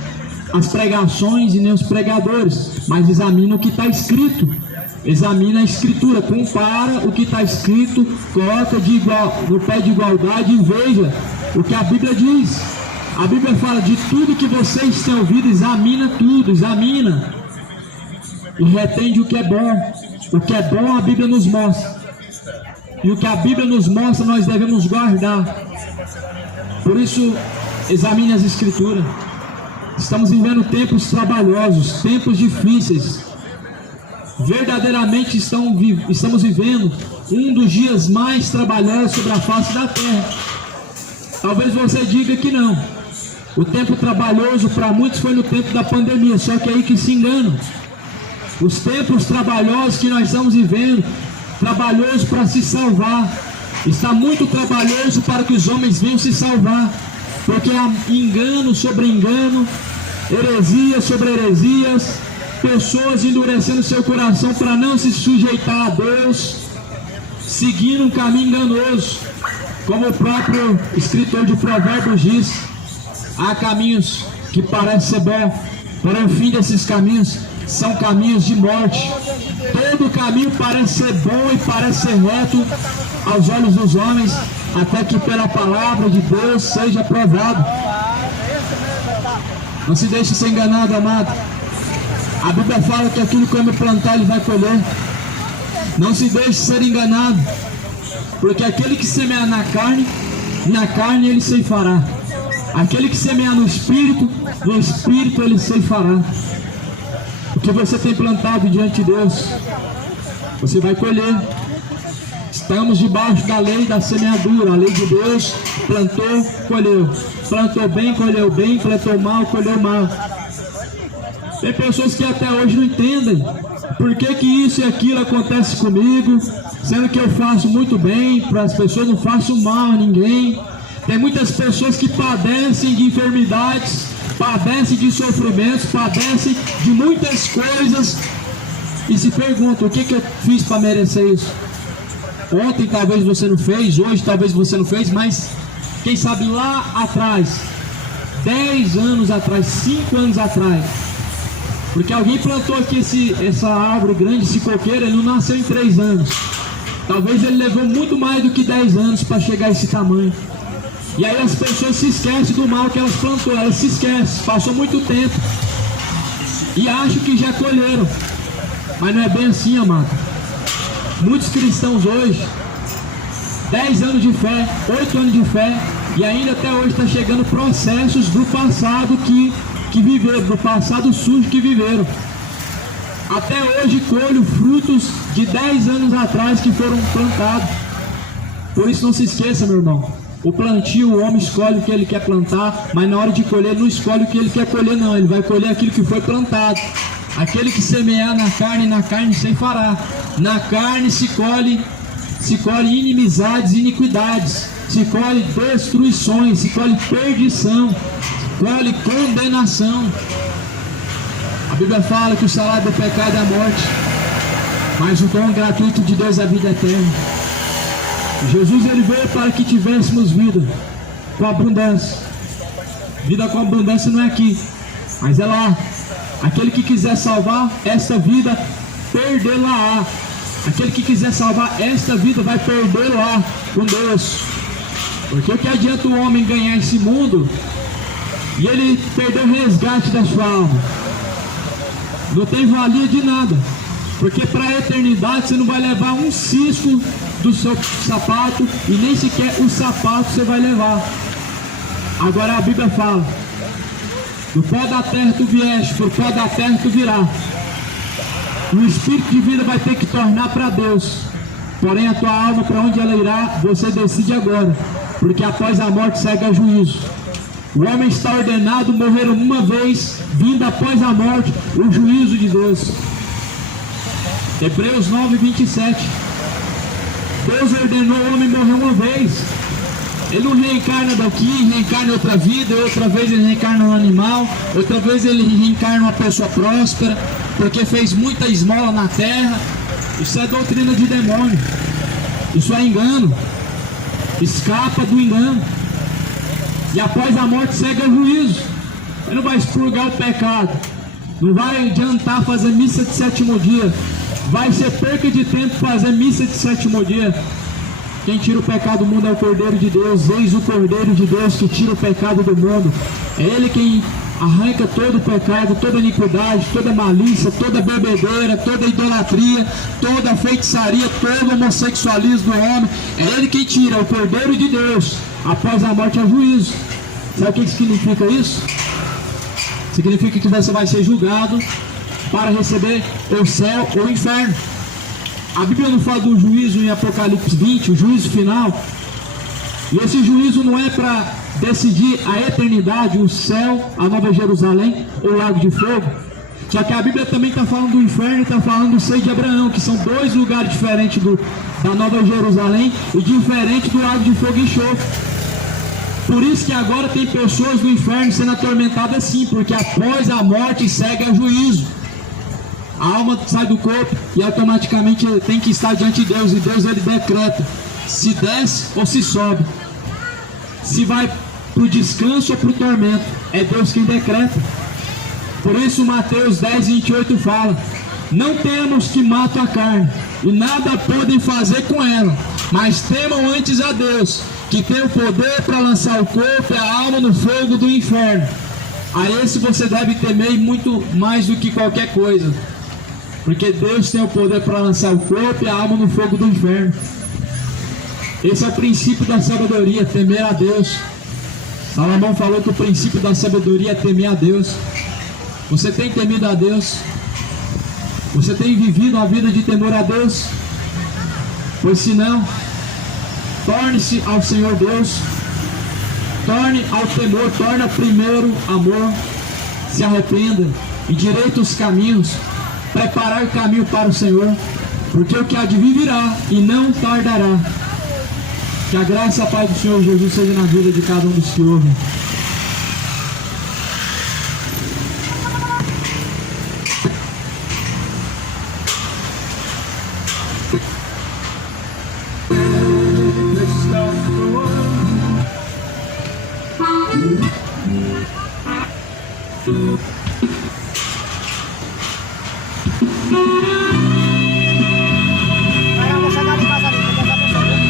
as pregações e nem os pregadores, mas examina o que está escrito. Examina a escritura, compara o que está escrito, coloca no pé de igualdade e veja o que a Bíblia diz. A Bíblia fala de tudo que vocês têm ouvido, examina tudo, examina. E retende o que é bom. O que é bom a Bíblia nos mostra. E o que a Bíblia nos mostra nós devemos guardar. Por isso, examine as Escrituras. Estamos vivendo tempos trabalhosos, tempos difíceis. Verdadeiramente estamos vivendo um dos dias mais trabalhosos sobre a face da terra. Talvez você diga que não. O tempo trabalhoso para muitos foi no tempo da pandemia, só que é aí que se enganam. Os tempos trabalhosos que nós estamos vivendo, trabalhoso para se salvar, está muito trabalhoso para que os homens venham se salvar, porque há engano sobre engano, heresias sobre heresias, pessoas endurecendo seu coração para não se sujeitar a Deus, seguindo um caminho enganoso, como o próprio escritor de Provérbios diz: há caminhos que parecem ser bons, porém o fim desses caminhos são caminhos de morte. Todo caminho parece ser bom e parece ser reto aos olhos dos homens, até que pela palavra de Deus seja provado. Não se deixe ser enganado, amado. A Bíblia fala que aquilo que o homem plantar ele vai colher. Não se deixe ser enganado, porque aquele que semear na carne ele ceifará. Aquele que semear no Espírito ele ceifará. O que você tem plantado diante de Deus, você vai colher. Estamos debaixo da lei da semeadura. A lei de Deus: plantou, colheu. Plantou bem, colheu bem. Plantou mal, colheu mal. Tem pessoas que até hoje não entendem por que isso e aquilo acontece comigo, sendo que eu faço muito bem para as pessoas, não faço mal a ninguém. Tem muitas pessoas que padecem de enfermidades, padecem de sofrimentos, padecem de muitas coisas e se perguntam: o que eu fiz para merecer isso? Ontem talvez você não fez, hoje talvez você não fez, mas quem sabe lá atrás, 10 anos atrás, 5 anos atrás, porque alguém plantou aqui essa árvore grande, esse coqueiro, ele não nasceu em 3 anos. Talvez ele levou muito mais do que 10 anos para chegar a esse tamanho. E aí as pessoas se esquecem do mal que elas plantou, elas se esquecem, passou muito tempo e acham que já colheram, mas não é bem assim, amado. Muitos cristãos hoje, 10 anos de fé, 8 anos de fé, e ainda até hoje está chegando processos do passado que viveram, do passado sujo que viveram. Até hoje colho frutos de 10 anos atrás que foram plantados. Por isso não se esqueça, meu irmão. O plantio, o homem escolhe o que ele quer plantar, mas na hora de colher ele não escolhe o que ele quer colher, não. Ele vai colher aquilo que foi plantado. Aquele que semear na carne ceifará. Na carne se colhe inimizades e iniquidades, se colhe destruições, se colhe perdição, se colhe condenação. A Bíblia fala que o salário do pecado é a morte, mas o dom gratuito de Deus é a vida eterna. Jesus ele veio para que tivéssemos vida com abundância. Vida com abundância não é aqui, mas é lá. Aquele que quiser salvar esta vida, perdê-la-á. Aquele que quiser salvar esta vida vai perder lá com Deus. Porque o que adianta o homem ganhar esse mundo e ele perder o resgate da sua alma? Não tem valia de nada. Porque para a eternidade você não vai levar um cisco do seu sapato e nem sequer o sapato você vai levar. Agora a Bíblia fala: do pó da terra tu vieste, por pó da terra tu virá. O espírito de vida vai ter que tornar para Deus. Porém a tua alma, para onde ela irá, você decide agora, porque após a morte segue a juízo. O homem está ordenado morrer uma vez, vindo após a morte o juízo de Deus. Hebreus 9:27. Deus ordenou o homem morrer uma vez. Ele não reencarna daqui, reencarna outra vida, outra vez ele reencarna um animal, outra vez ele reencarna uma pessoa próspera, porque fez muita esmola na terra. Isso é doutrina de demônio. Isso é engano. Escapa do engano. E após a morte segue o juízo. não vai expurgar o pecado. Não vai adiantar fazer missa de sétimo dia. Vai ser perca de tempo fazer missa de sétimo dia. Quem tira o pecado do mundo é o Cordeiro de Deus. Eis o Cordeiro de Deus que tira o pecado do mundo. É Ele quem arranca todo o pecado, toda iniquidade, toda malícia, toda bebedeira, toda idolatria, toda feitiçaria, todo homossexualismo do homem. É Ele quem tira, o Cordeiro de Deus. Após a morte é juízo. Sabe o que significa isso? Significa que você vai ser julgado para receber o céu ou o inferno. A Bíblia não fala do juízo em Apocalipse 20, o juízo final. E esse juízo não é para decidir a eternidade, o céu, a Nova Jerusalém ou o lago de fogo. Só que a Bíblia também está falando do inferno e está falando do seio de Abraão, que são dois lugares diferentes da Nova Jerusalém e diferente do lago de fogo e enxofre. Por isso que agora tem pessoas no inferno sendo atormentadas assim, porque após a morte segue o juízo. A alma sai do corpo e automaticamente tem que estar diante de Deus, e Deus ele decreta se desce ou se sobe, se vai para o descanso ou para o tormento. É Deus quem decreta. Por isso Mateus 10:28 fala: não temos que matam a carne e nada podem fazer com ela, mas temam antes a Deus, que tem o poder para lançar o corpo e a alma no fogo do inferno. A esse você deve temer muito mais do que qualquer coisa, porque Deus tem o poder para lançar o corpo e a alma no fogo do inferno. Esse é o princípio da sabedoria, temer a Deus. Salomão falou que o princípio da sabedoria é temer a Deus. Você tem temido a Deus? Você tem vivido a vida de temor a Deus? Pois se não, torne-se ao Senhor Deus, torne ao temor, torne primeiro amor, se arrependa, endireita os caminhos, preparar o caminho para o Senhor, porque o que há de vir virá e não tardará. Que a graça e a paz do Senhor Jesus seja na vida de cada um dos que ouvem. Aí eu vou chegar ali mais ali, porque essa pessoa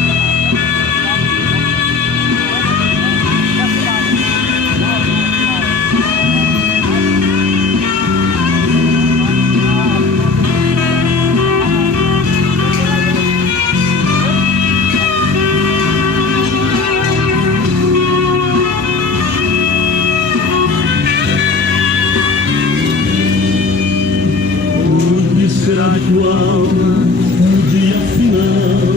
Onde será tua alma no dia final?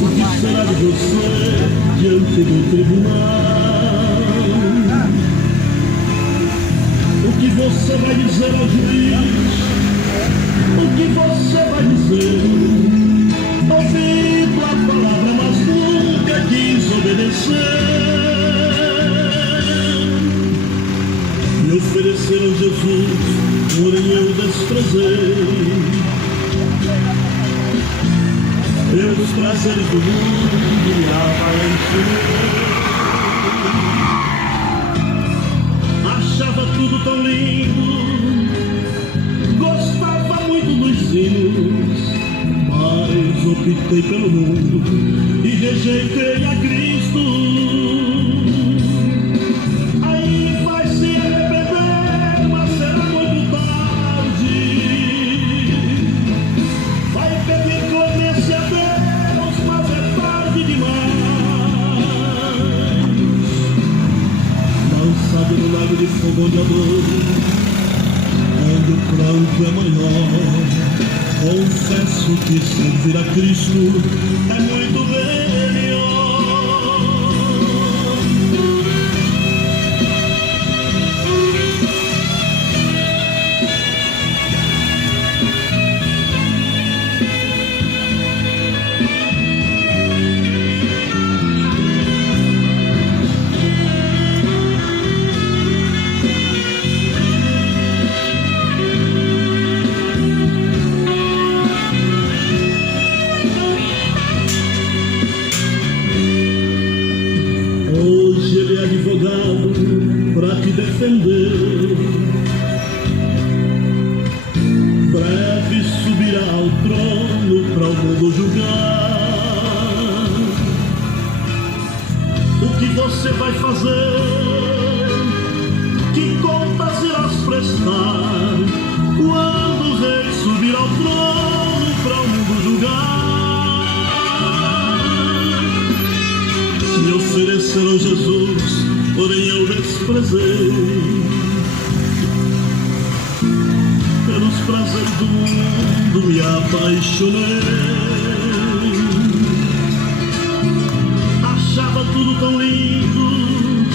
O que será de você diante do tribunal? O que você vai dizer ao juiz? O que você vai dizer? Ouvindo a palavra, mas nunca quis obedecer. Me ofereceram Jesus, porém eu desprezei. Pelos prazeres do mundo me apaixonei. Achava tudo tão lindo, gostava muito dos hinos, mas optei pelo mundo e rejeitei a Cristo. Aí vai se arrepender, mas será muito tarde. Vai pedir clemência a Deus, mas é tarde demais. Lançado no lago de fogo onde a dor, onde o pranto é maior, confesso que servir a Cristo é muito melhor. defender. Breve subirá ao trono para o mundo julgar. O que você vai fazer? Que contas irás prestar quando o rei subir ao trono para o mundo julgar? Me ofereceram Jesus, porém eu desprezei. Pelos prazeres do mundo me apaixonei. Achava tudo tão lindo,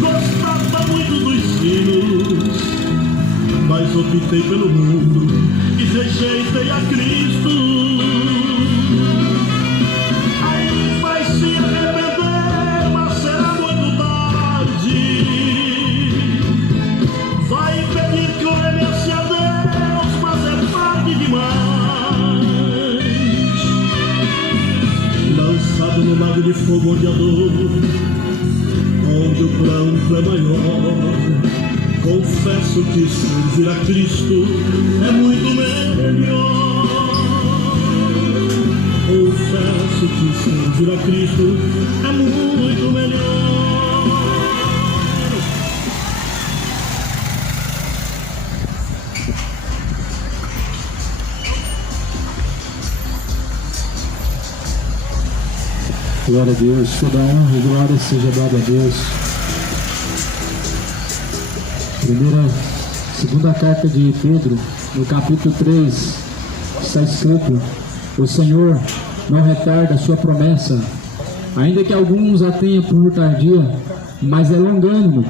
gostava muito dos sinos, mas optei pelo mundo e rejeitei a Cristo. Aí vai se arrepender, mas será muito tarde. Vai pedir clemência a Deus, mas é tarde demais. Lançado no lago de fogo onde a dor, onde o pranto é maior, confesso que servir a Cristo é muito melhor. Confesso que servir a Cristo é muito melhor. Glória a Deus, toda honra e glória seja dada a Deus. Segunda carta de Pedro, no capítulo 3, está escrito: o Senhor não retarda a sua promessa, ainda que alguns a tenham por tardia, mas é longânimo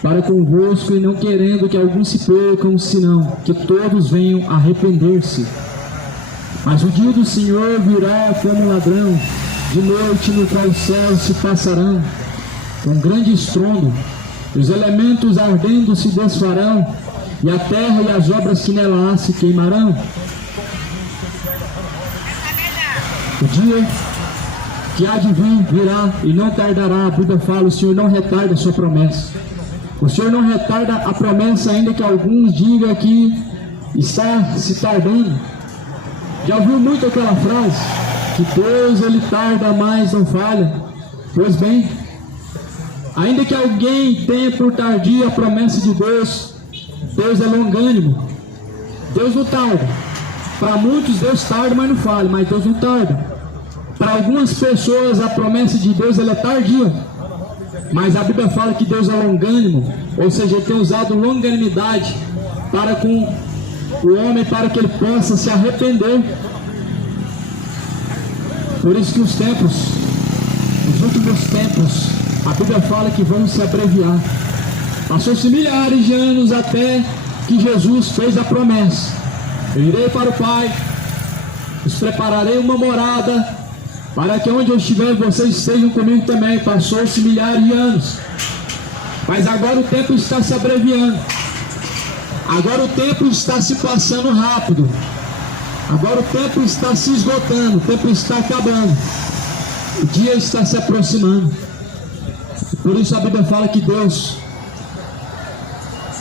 para convosco, e não querendo que alguns se percam, senão que todos venham a arrepender-se. Mas o dia do Senhor virá como ladrão, de noite, no qual os céus se passarão com grande estrondo, os elementos ardendo se desfarão, e a terra e as obras que nela há se queimarão. O dia que há de vir virá e não tardará. A Bíblia fala: o Senhor não retarda a sua promessa. O Senhor não retarda a promessa, ainda que alguns digam que está se tardando. Já ouviu muito aquela frase? Que Deus, ele tarda, mas não falha. Pois bem, ainda que alguém tenha por tardia a promessa de Deus, Deus é longânimo. Deus não tarda. Para muitos Deus tarda, mas não falha. Mas Deus não tarda. Para algumas pessoas a promessa de Deus ela é tardia, mas a Bíblia fala que Deus é longânimo, ou seja, ele tem usado longanimidade para com o homem, para que ele possa se arrepender. Por isso que os últimos tempos, a Bíblia fala que vão se abreviar. Passou-se milhares de anos até que Jesus fez a promessa: eu irei para o Pai, os prepararei uma morada, para que onde eu estiver vocês estejam comigo também. Passou-se milhares de anos, mas agora o tempo está se abreviando. Agora o tempo está se passando rápido. Agora o tempo está se esgotando, o tempo está acabando, o dia está se aproximando. Por isso a Bíblia fala que Deus,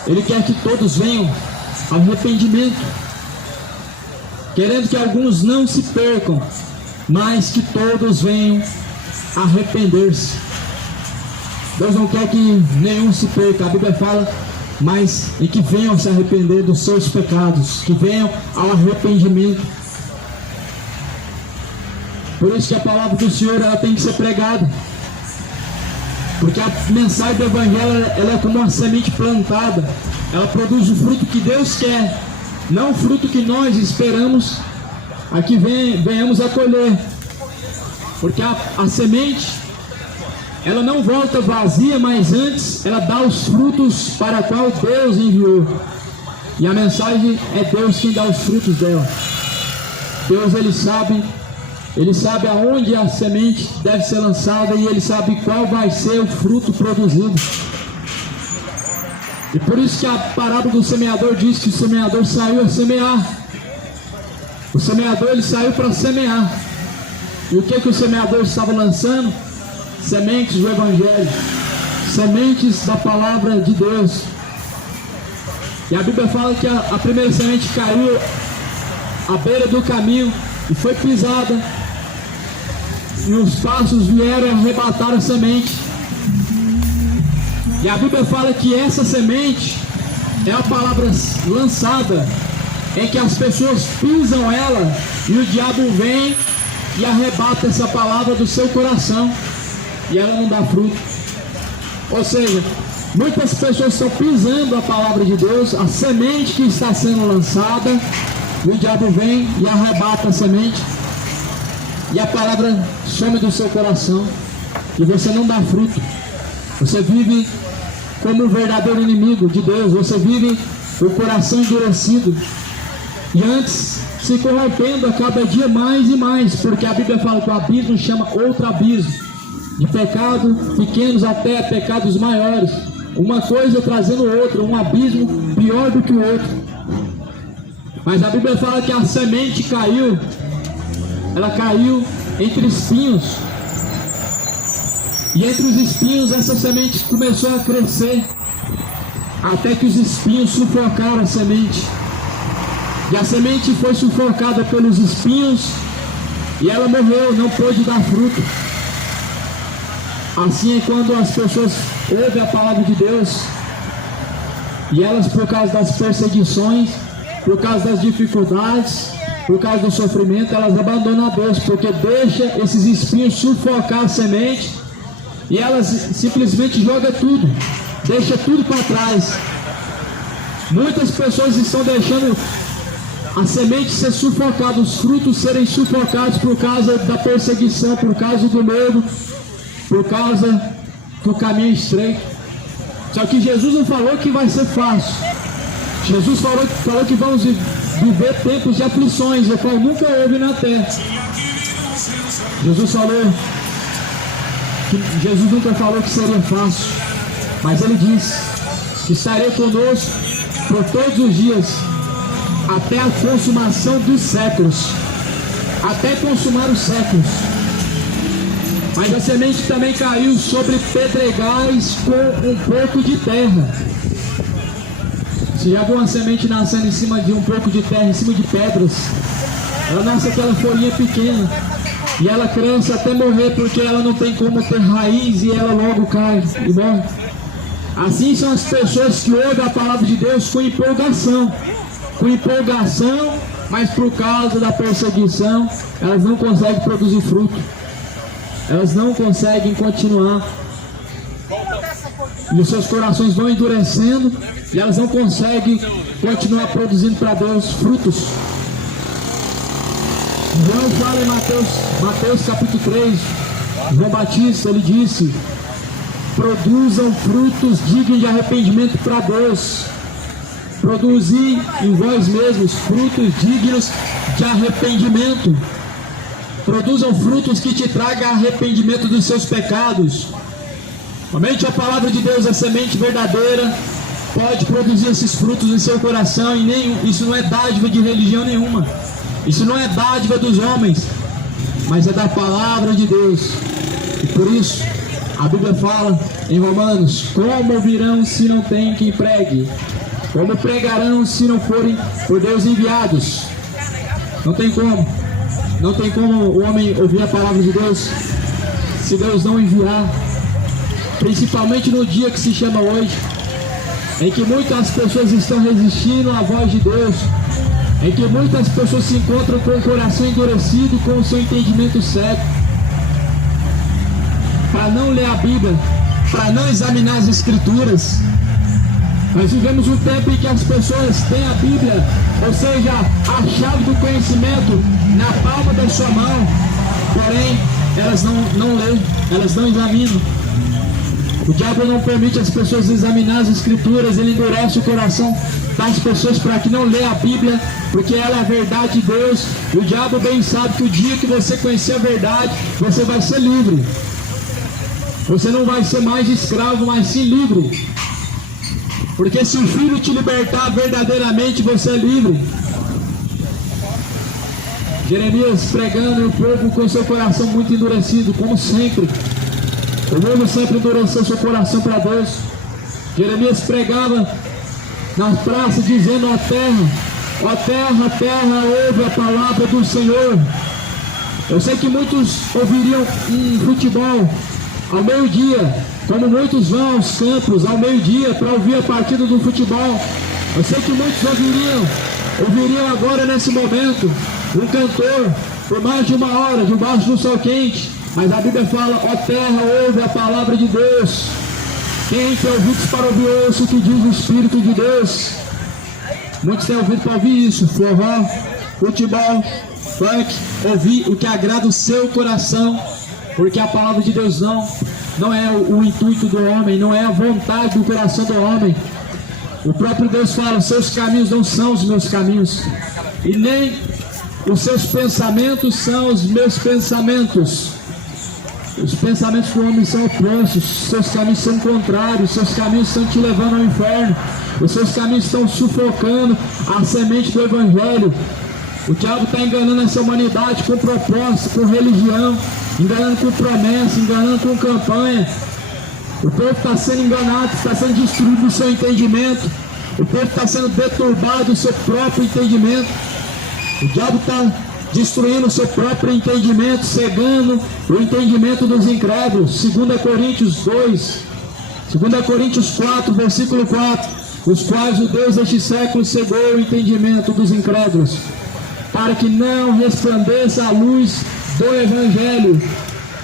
ele quer que todos venham ao arrependimento, querendo que alguns não se percam, mas que todos venham a arrepender-se. Deus não quer que nenhum se perca. A Bíblia fala: mas em que venham se arrepender dos seus pecados, que venham ao arrependimento. Por isso que a palavra do Senhor ela tem que ser pregada, porque a mensagem do Evangelho ela é como uma semente plantada. Ela produz o fruto que Deus quer, não o fruto que nós esperamos aqui venhamos a colher, porque a semente ela não volta vazia, mas antes ela dá os frutos para qual Deus enviou. E a mensagem é Deus quem dá os frutos dela. Deus ele sabe aonde a semente deve ser lançada, e ele sabe qual vai ser o fruto produzido. E por isso que a parábola do semeador diz que o semeador saiu a semear. O semeador ele saiu para semear. E o que o semeador estava lançando? Sementes do Evangelho, sementes da palavra de Deus. E a Bíblia fala que a primeira semente caiu à beira do caminho e foi pisada. E os passos vieram arrebatar a semente. E a Bíblia fala que essa semente é a palavra lançada, em que as pessoas pisam ela e o diabo vem e arrebata essa palavra do seu coração e ela não dá fruto. Ou seja, muitas pessoas estão pisando a palavra de Deus, a semente que está sendo lançada, e o diabo vem e arrebata a semente e a palavra some do seu coração e você não dá fruto. Você vive como um verdadeiro inimigo de Deus, você vive o coração endurecido e antes se corrompendo a cada dia mais e mais, porque a Bíblia fala que o abismo chama outro abismo, de pecados pequenos até pecados maiores, uma coisa trazendo outra, um abismo pior do que o outro. Mas a Bíblia fala que a semente caiu, ela caiu entre espinhos, e entre os espinhos essa semente começou a crescer, até que os espinhos sufocaram a semente. E a semente foi sufocada pelos espinhos e ela morreu, não pôde dar fruto. Assim é quando as pessoas ouvem a palavra de Deus e elas, por causa das perseguições, por causa das dificuldades, por causa do sofrimento, elas abandonam a Deus, porque deixa esses espinhos sufocar a semente e elas simplesmente jogam tudo, deixa tudo para trás. Muitas pessoas estão deixando a semente ser sufocada, os frutos serem sufocados por causa da perseguição, por causa do medo, por causa do caminho estreito. Só que Jesus não falou que vai ser fácil. Jesus falou que vamos viver tempos de aflições, o qual nunca houve na terra. Jesus nunca falou que seria fácil, mas ele disse que estaria conosco por todos os dias, até a consumação dos séculos, até consumar os séculos. Mas a semente também caiu sobre pedregais com um pouco de terra. Você já viu uma semente nascendo em cima de um pouco de terra, em cima de pedras? Ela nasce aquela folhinha pequena e ela cresce até morrer, porque ela não tem como ter raiz e ela logo cai e morre. Assim são as pessoas que ouvem a palavra de Deus com empolgação, mas por causa da perseguição, elas não conseguem produzir fruto, elas não conseguem continuar, e os seus corações vão endurecendo, e elas não conseguem continuar produzindo para Deus frutos. João fala em Mateus capítulo 3, João Batista, ele disse: produzam frutos dignos de arrependimento para Deus. Produzir em vós mesmos frutos dignos de arrependimento. Produzam frutos que te tragam arrependimento dos seus pecados. Somente a palavra de Deus, a semente verdadeira, pode produzir esses frutos em seu coração, e isso não é dádiva de religião nenhuma. Isso não é dádiva dos homens, mas é da palavra de Deus. E por isso, a Bíblia fala em Romanos: como ouvirão se não tem quem pregue? Como pregarão se não forem por Deus enviados? Não tem como. Não tem como o homem ouvir a palavra de Deus se Deus não enviar. Principalmente no dia que se chama hoje, em que muitas pessoas estão resistindo à voz de Deus, em que muitas pessoas se encontram com o coração endurecido, com o seu entendimento cego, para não ler a Bíblia, para não examinar as Escrituras. Nós vivemos um tempo em que as pessoas têm a Bíblia, ou seja, a chave do conhecimento, na palma da sua mão, porém elas não leem, elas não examinam. O diabo não permite as pessoas examinar as Escrituras, ele endurece o coração das pessoas para que não leiam a Bíblia, porque ela é a verdade de Deus. E o diabo bem sabe que o dia que você conhecer a verdade, você vai ser livre. Você não vai ser mais escravo, mas sim livre. Porque se o Filho te libertar verdadeiramente, você é livre. Jeremias pregando, e o povo com seu coração muito endurecido, como sempre. O mundo sempre endureceu seu coração para Deus. Jeremias pregava nas praças dizendo: ó terra, terra, ouve a palavra do Senhor. Eu sei que muitos ouviriam futebol ao meio-dia, como muitos vão aos campos ao meio-dia para ouvir a partida do futebol. Eu sei que muitos ouviriam agora nesse momento um cantor por mais de uma hora, debaixo do sol quente. Mas a Bíblia fala: ó terra, ouve a palavra de Deus. Quem tem ouvidos para ouvir, ouça o que diz o Espírito de Deus. Muitos têm ouvido para ouvir isso: forró, futebol, funk, ouvir o que agrada o seu coração, porque a palavra de Deus não é o intuito do homem, não é a vontade do coração do homem. O próprio Deus fala: seus caminhos não são os meus caminhos, e nem os seus pensamentos são os meus pensamentos. Os pensamentos do homem são opostos, seus caminhos são contrários, seus caminhos estão te levando ao inferno, os seus caminhos estão sufocando a semente do Evangelho. O diabo está enganando essa humanidade com propósito, com religião, enganando com promessa, enganando com campanha. O povo está sendo enganado, está sendo destruído o seu entendimento. O povo está sendo deturbado o seu próprio entendimento. O diabo está destruindo o seu próprio entendimento, cegando o entendimento dos incrédulos. 2 Coríntios 4, versículo 4: os quais o Deus deste século cegou o entendimento dos incrédulos, para que não resplandeça a luz do Evangelho.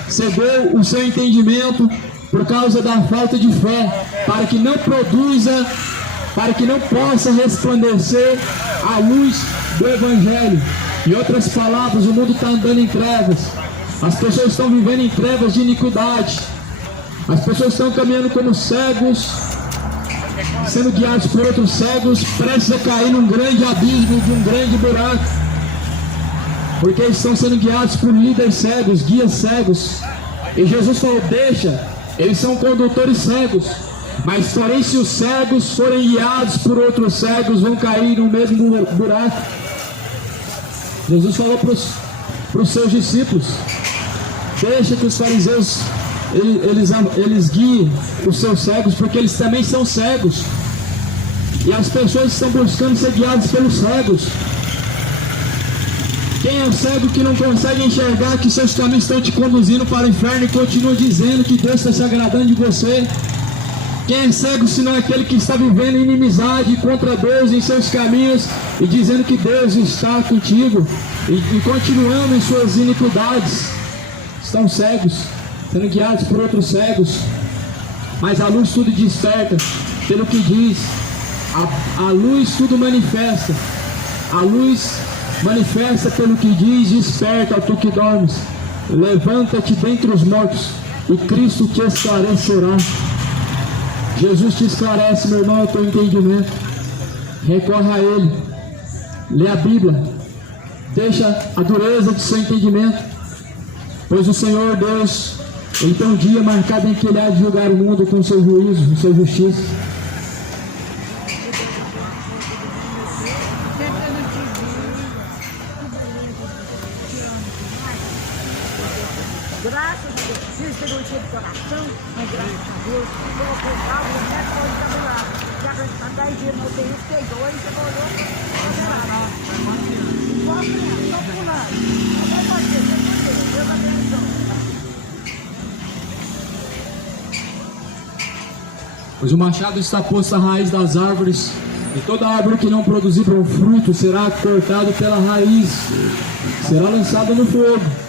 Cegou o seu entendimento por causa da falta de fé, para que não produza, para que não possa resplandecer a luz do Evangelho. Em outras palavras, o mundo está andando em trevas. As pessoas estão vivendo em trevas de iniquidade. As pessoas estão caminhando como cegos, sendo guiados por outros cegos, prestes a cair num grande abismo, de um grande buraco, porque eles estão sendo guiados por líderes cegos, guias cegos. E Jesus falou: deixa, eles são condutores cegos, mas porém se os cegos forem guiados por outros cegos, vão cair no mesmo buraco. Jesus falou para os seus discípulos: deixa que os fariseus eles guiem os seus cegos, porque eles também são cegos, e as pessoas estão buscando ser guiadas pelos cegos. Quem é o cego que não consegue enxergar que seus caminhos estão te conduzindo para o inferno e continua dizendo que Deus está se agradando de você? Quem é cego senão aquele que está vivendo inimizade contra Deus em seus caminhos e dizendo que Deus está contigo e continuando em suas iniquidades? Estão cegos, sendo guiados por outros cegos. Mas a luz tudo desperta, pelo que diz, a luz tudo manifesta. A luz manifesta pelo que diz: desperta, tu que dormes, levanta-te dentre os mortos, e Cristo te esclarecerá. Jesus te esclarece, meu irmão, o teu entendimento. Recorre a Ele, lê a Bíblia, deixa a dureza do seu entendimento, pois o Senhor Deus, Ele tem um dia marcado em que Ele há de julgar o mundo com o seu juízo, com sua justiça. Graças a Deus, eles pegou o de coração, mas graças a Deus, colocou o carro e até pode cabelar. Já há 10 dias no UTI, fiquei dois, você olhou, não posso pular. Não pode ser, Deus abençoe. Pois o machado está posto à raiz das árvores, e toda árvore que não produzir bom fruto será cortada pela raiz, será lançada no fogo.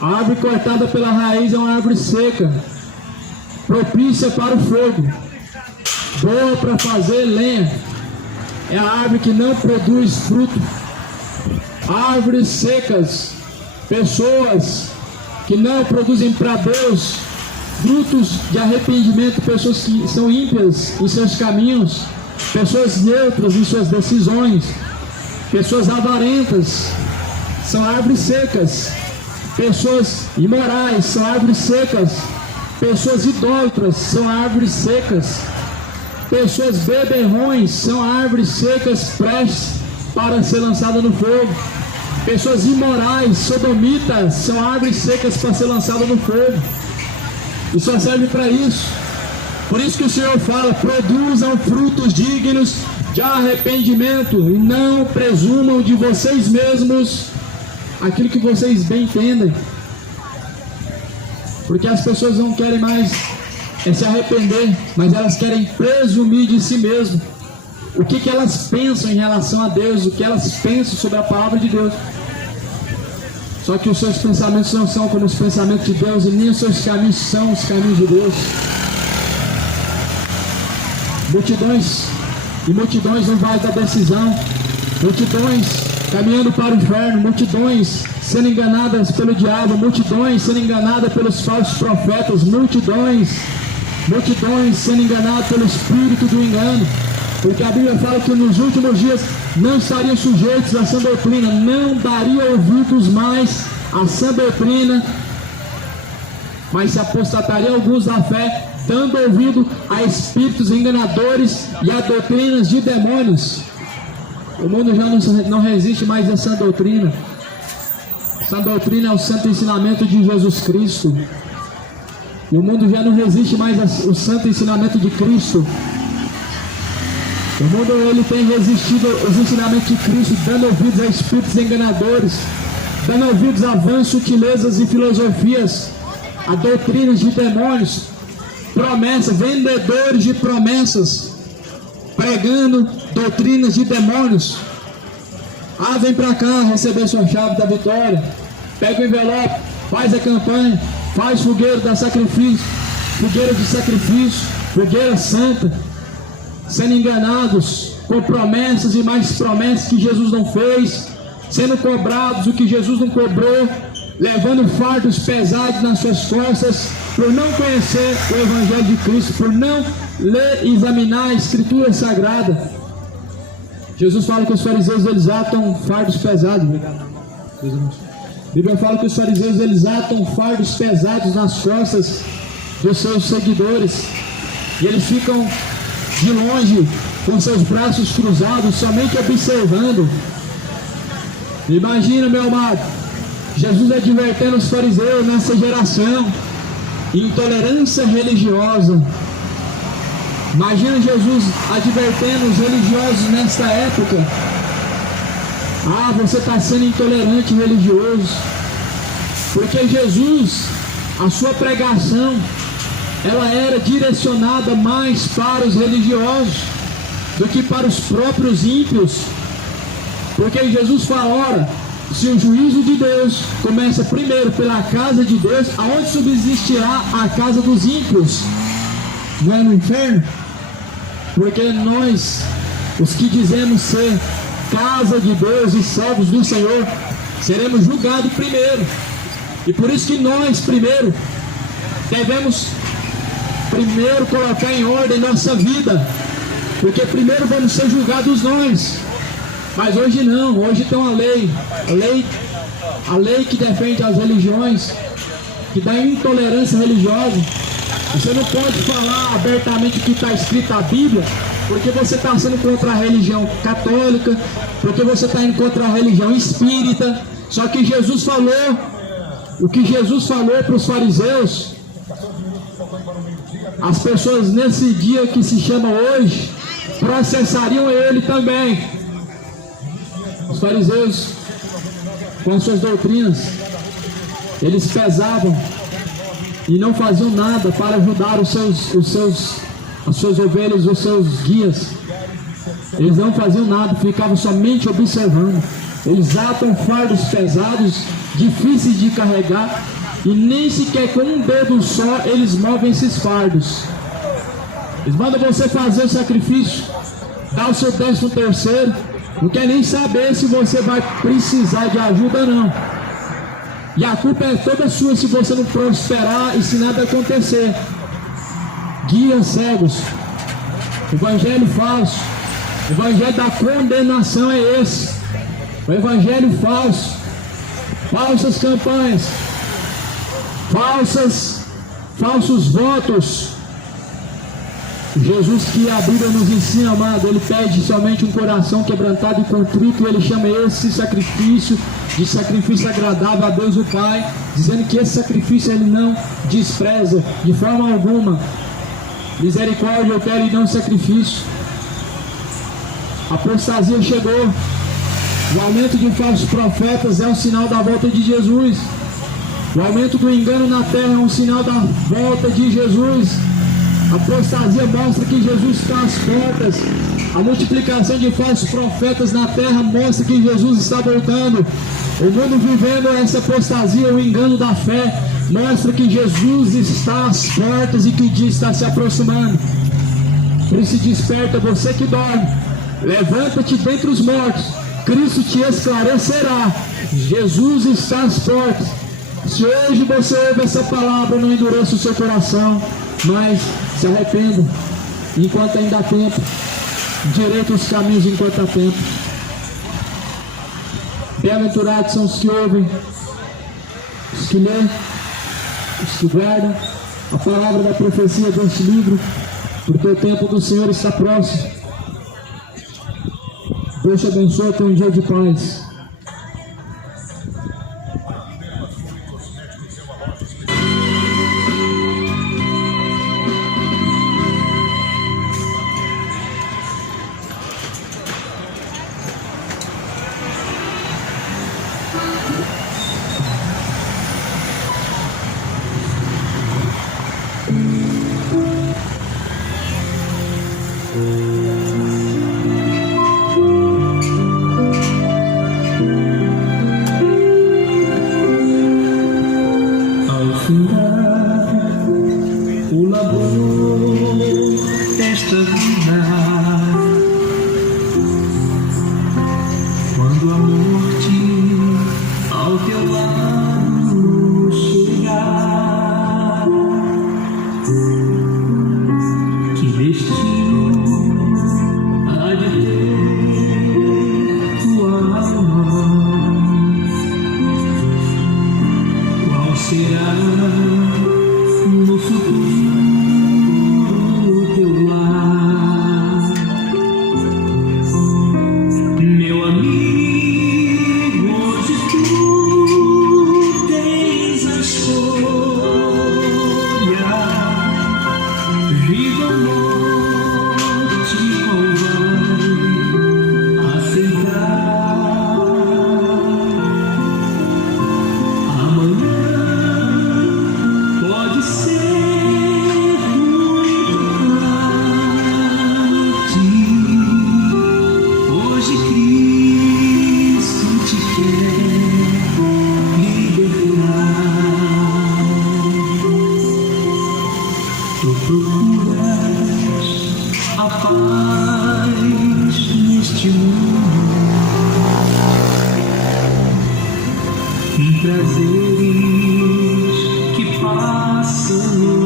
A árvore cortada pela raiz é uma árvore seca, propícia para o fogo, boa para fazer lenha. É a árvore que não produz fruto. Árvores secas, pessoas que não produzem para Deus frutos de arrependimento, pessoas que são ímpias em seus caminhos, pessoas neutras em suas decisões, pessoas avarentas, são árvores secas. Pessoas imorais são árvores secas. Pessoas idólatras são árvores secas. Pessoas beberrões são árvores secas prestes para ser lançadas no fogo. Pessoas imorais, sodomitas, são árvores secas para ser lançadas no fogo. e só serve para isso. Por isso que o Senhor fala: produzam frutos dignos de arrependimento e não presumam de vocês mesmos aquilo que vocês bem entendem. Porque as pessoas não querem mais se arrepender, mas elas querem presumir de si mesmas o que elas pensam em relação a Deus, o que elas pensam sobre a palavra de Deus. Só que os seus pensamentos não são como os pensamentos de Deus, e nem os seus caminhos são os caminhos de Deus. Multidões e multidões no vale da decisão, multidões caminhando para o inferno, multidões sendo enganadas pelo diabo, multidões sendo enganadas pelos falsos profetas, multidões sendo enganadas pelo espírito do engano. Porque a Bíblia fala que nos últimos dias não estariam sujeitos à sã doutrina, não dariam ouvidos mais à sã doutrina, mas se apostatariam alguns da fé, dando ouvido a espíritos enganadores e a doutrinas de demônios. O mundo já não resiste mais à sã doutrina. Sã doutrina é o santo ensinamento de Jesus Cristo. E o mundo já não resiste mais ao santo ensinamento de Cristo. O mundo ele tem resistido aos ensinamentos de Cristo, dando ouvidos a espíritos enganadores, dando ouvidos a vãs sutilezas e filosofias, a doutrinas de demônios, promessas, vendedores de promessas, pregando doutrinas de demônios. Ah, vem pra cá receber sua chave da vitória, pega o envelope, faz a campanha, faz fogueira de sacrifício, fogueira santa, sendo enganados com promessas e mais promessas que Jesus não fez, sendo cobrados o que Jesus não cobrou, levando fardos pesados nas suas costas, por não conhecer o Evangelho de Cristo, por não ler e examinar a Escritura Sagrada. Jesus fala que os fariseus eles atam fardos pesados. A Bíblia fala que os fariseus eles atam fardos pesados nas costas dos seus seguidores, e eles ficam de longe com seus braços cruzados, somente observando. Imagina, meu amado, Jesus advertendo os fariseus nessa geração, intolerância religiosa. Imagina Jesus advertendo os religiosos nesta época: ah, você está sendo intolerante religioso. Porque Jesus, a sua pregação, ela era direcionada mais para os religiosos do que para os próprios ímpios. Porque Jesus fala: ora, se o juízo de Deus começa primeiro pela casa de Deus, aonde subsistirá a casa dos ímpios? Não é no inferno? Porque nós, os que dizemos ser casa de Deus e servos do Senhor, seremos julgados primeiro. E por isso que nós primeiro devemos colocar em ordem nossa vida, porque primeiro vamos ser julgados nós. Mas hoje não, hoje tem uma lei que defende as religiões, que dá intolerância religiosa. Você não pode falar abertamente o que está escrito na Bíblia, porque você está sendo contra a religião católica, porque você está indo contra a religião espírita. Só que Jesus falou, o que Jesus falou para os fariseus, as pessoas nesse dia que se chama hoje, processariam ele também. Os fariseus, com as suas doutrinas, eles pesavam e não faziam nada para ajudar as suas ovelhas, os seus guias. Eles não faziam nada, ficavam somente observando. Eles atam fardos pesados, difíceis de carregar, e nem sequer com um dedo só eles movem esses fardos. Eles mandam você fazer o sacrifício, dar o seu 13º, não quer nem saber se você vai precisar de ajuda ou não. E a culpa é toda sua se você não prosperar e se nada acontecer. Guias cegos, evangelho falso, o evangelho da condenação é esse. O evangelho falso, falsas campanhas, falsos votos, Jesus que a Bíblia nos ensina, amado, ele pede somente um coração quebrantado e contrito, e ele chama esse sacrifício de sacrifício agradável a Deus o Pai, dizendo que esse sacrifício ele não despreza de forma alguma. Misericórdia eu quero e não sacrifício. A apostasia chegou. O aumento de falsos profetas é um sinal da volta de Jesus. O aumento do engano na terra é um sinal da volta de Jesus. A apostasia mostra que Jesus está às portas. A multiplicação de falsos profetas na terra mostra que Jesus está voltando. O mundo vivendo essa apostasia, o engano da fé, mostra que Jesus está às portas e que o dia está se aproximando. Por isso desperta você que dorme. Levanta-te dentre os mortos. Cristo te esclarecerá. Jesus está às portas. Se hoje você ouve essa palavra, não endureça o seu coração, mas se arrependa enquanto ainda há tempo. Direita os caminhos enquanto há tempo. Bem-aventurados são os que ouvem, os que lêem, os que guardam a palavra da profecia deste livro, porque o tempo do Senhor está próximo. Deus te abençoe, tenha um dia de paz. O labor desta vida, quando a morte ao teu lado chegar, que destino há de ter tua alma? Qual será no futuro teu lar? Meu amigo, hoje tu tens a escolha. Vida ou morte, qual vai aceitar? Amanhã pode ser muito tarde. Hoje Cristo te quer libertar. Tu procuras a paz neste mundo, prazeres que passam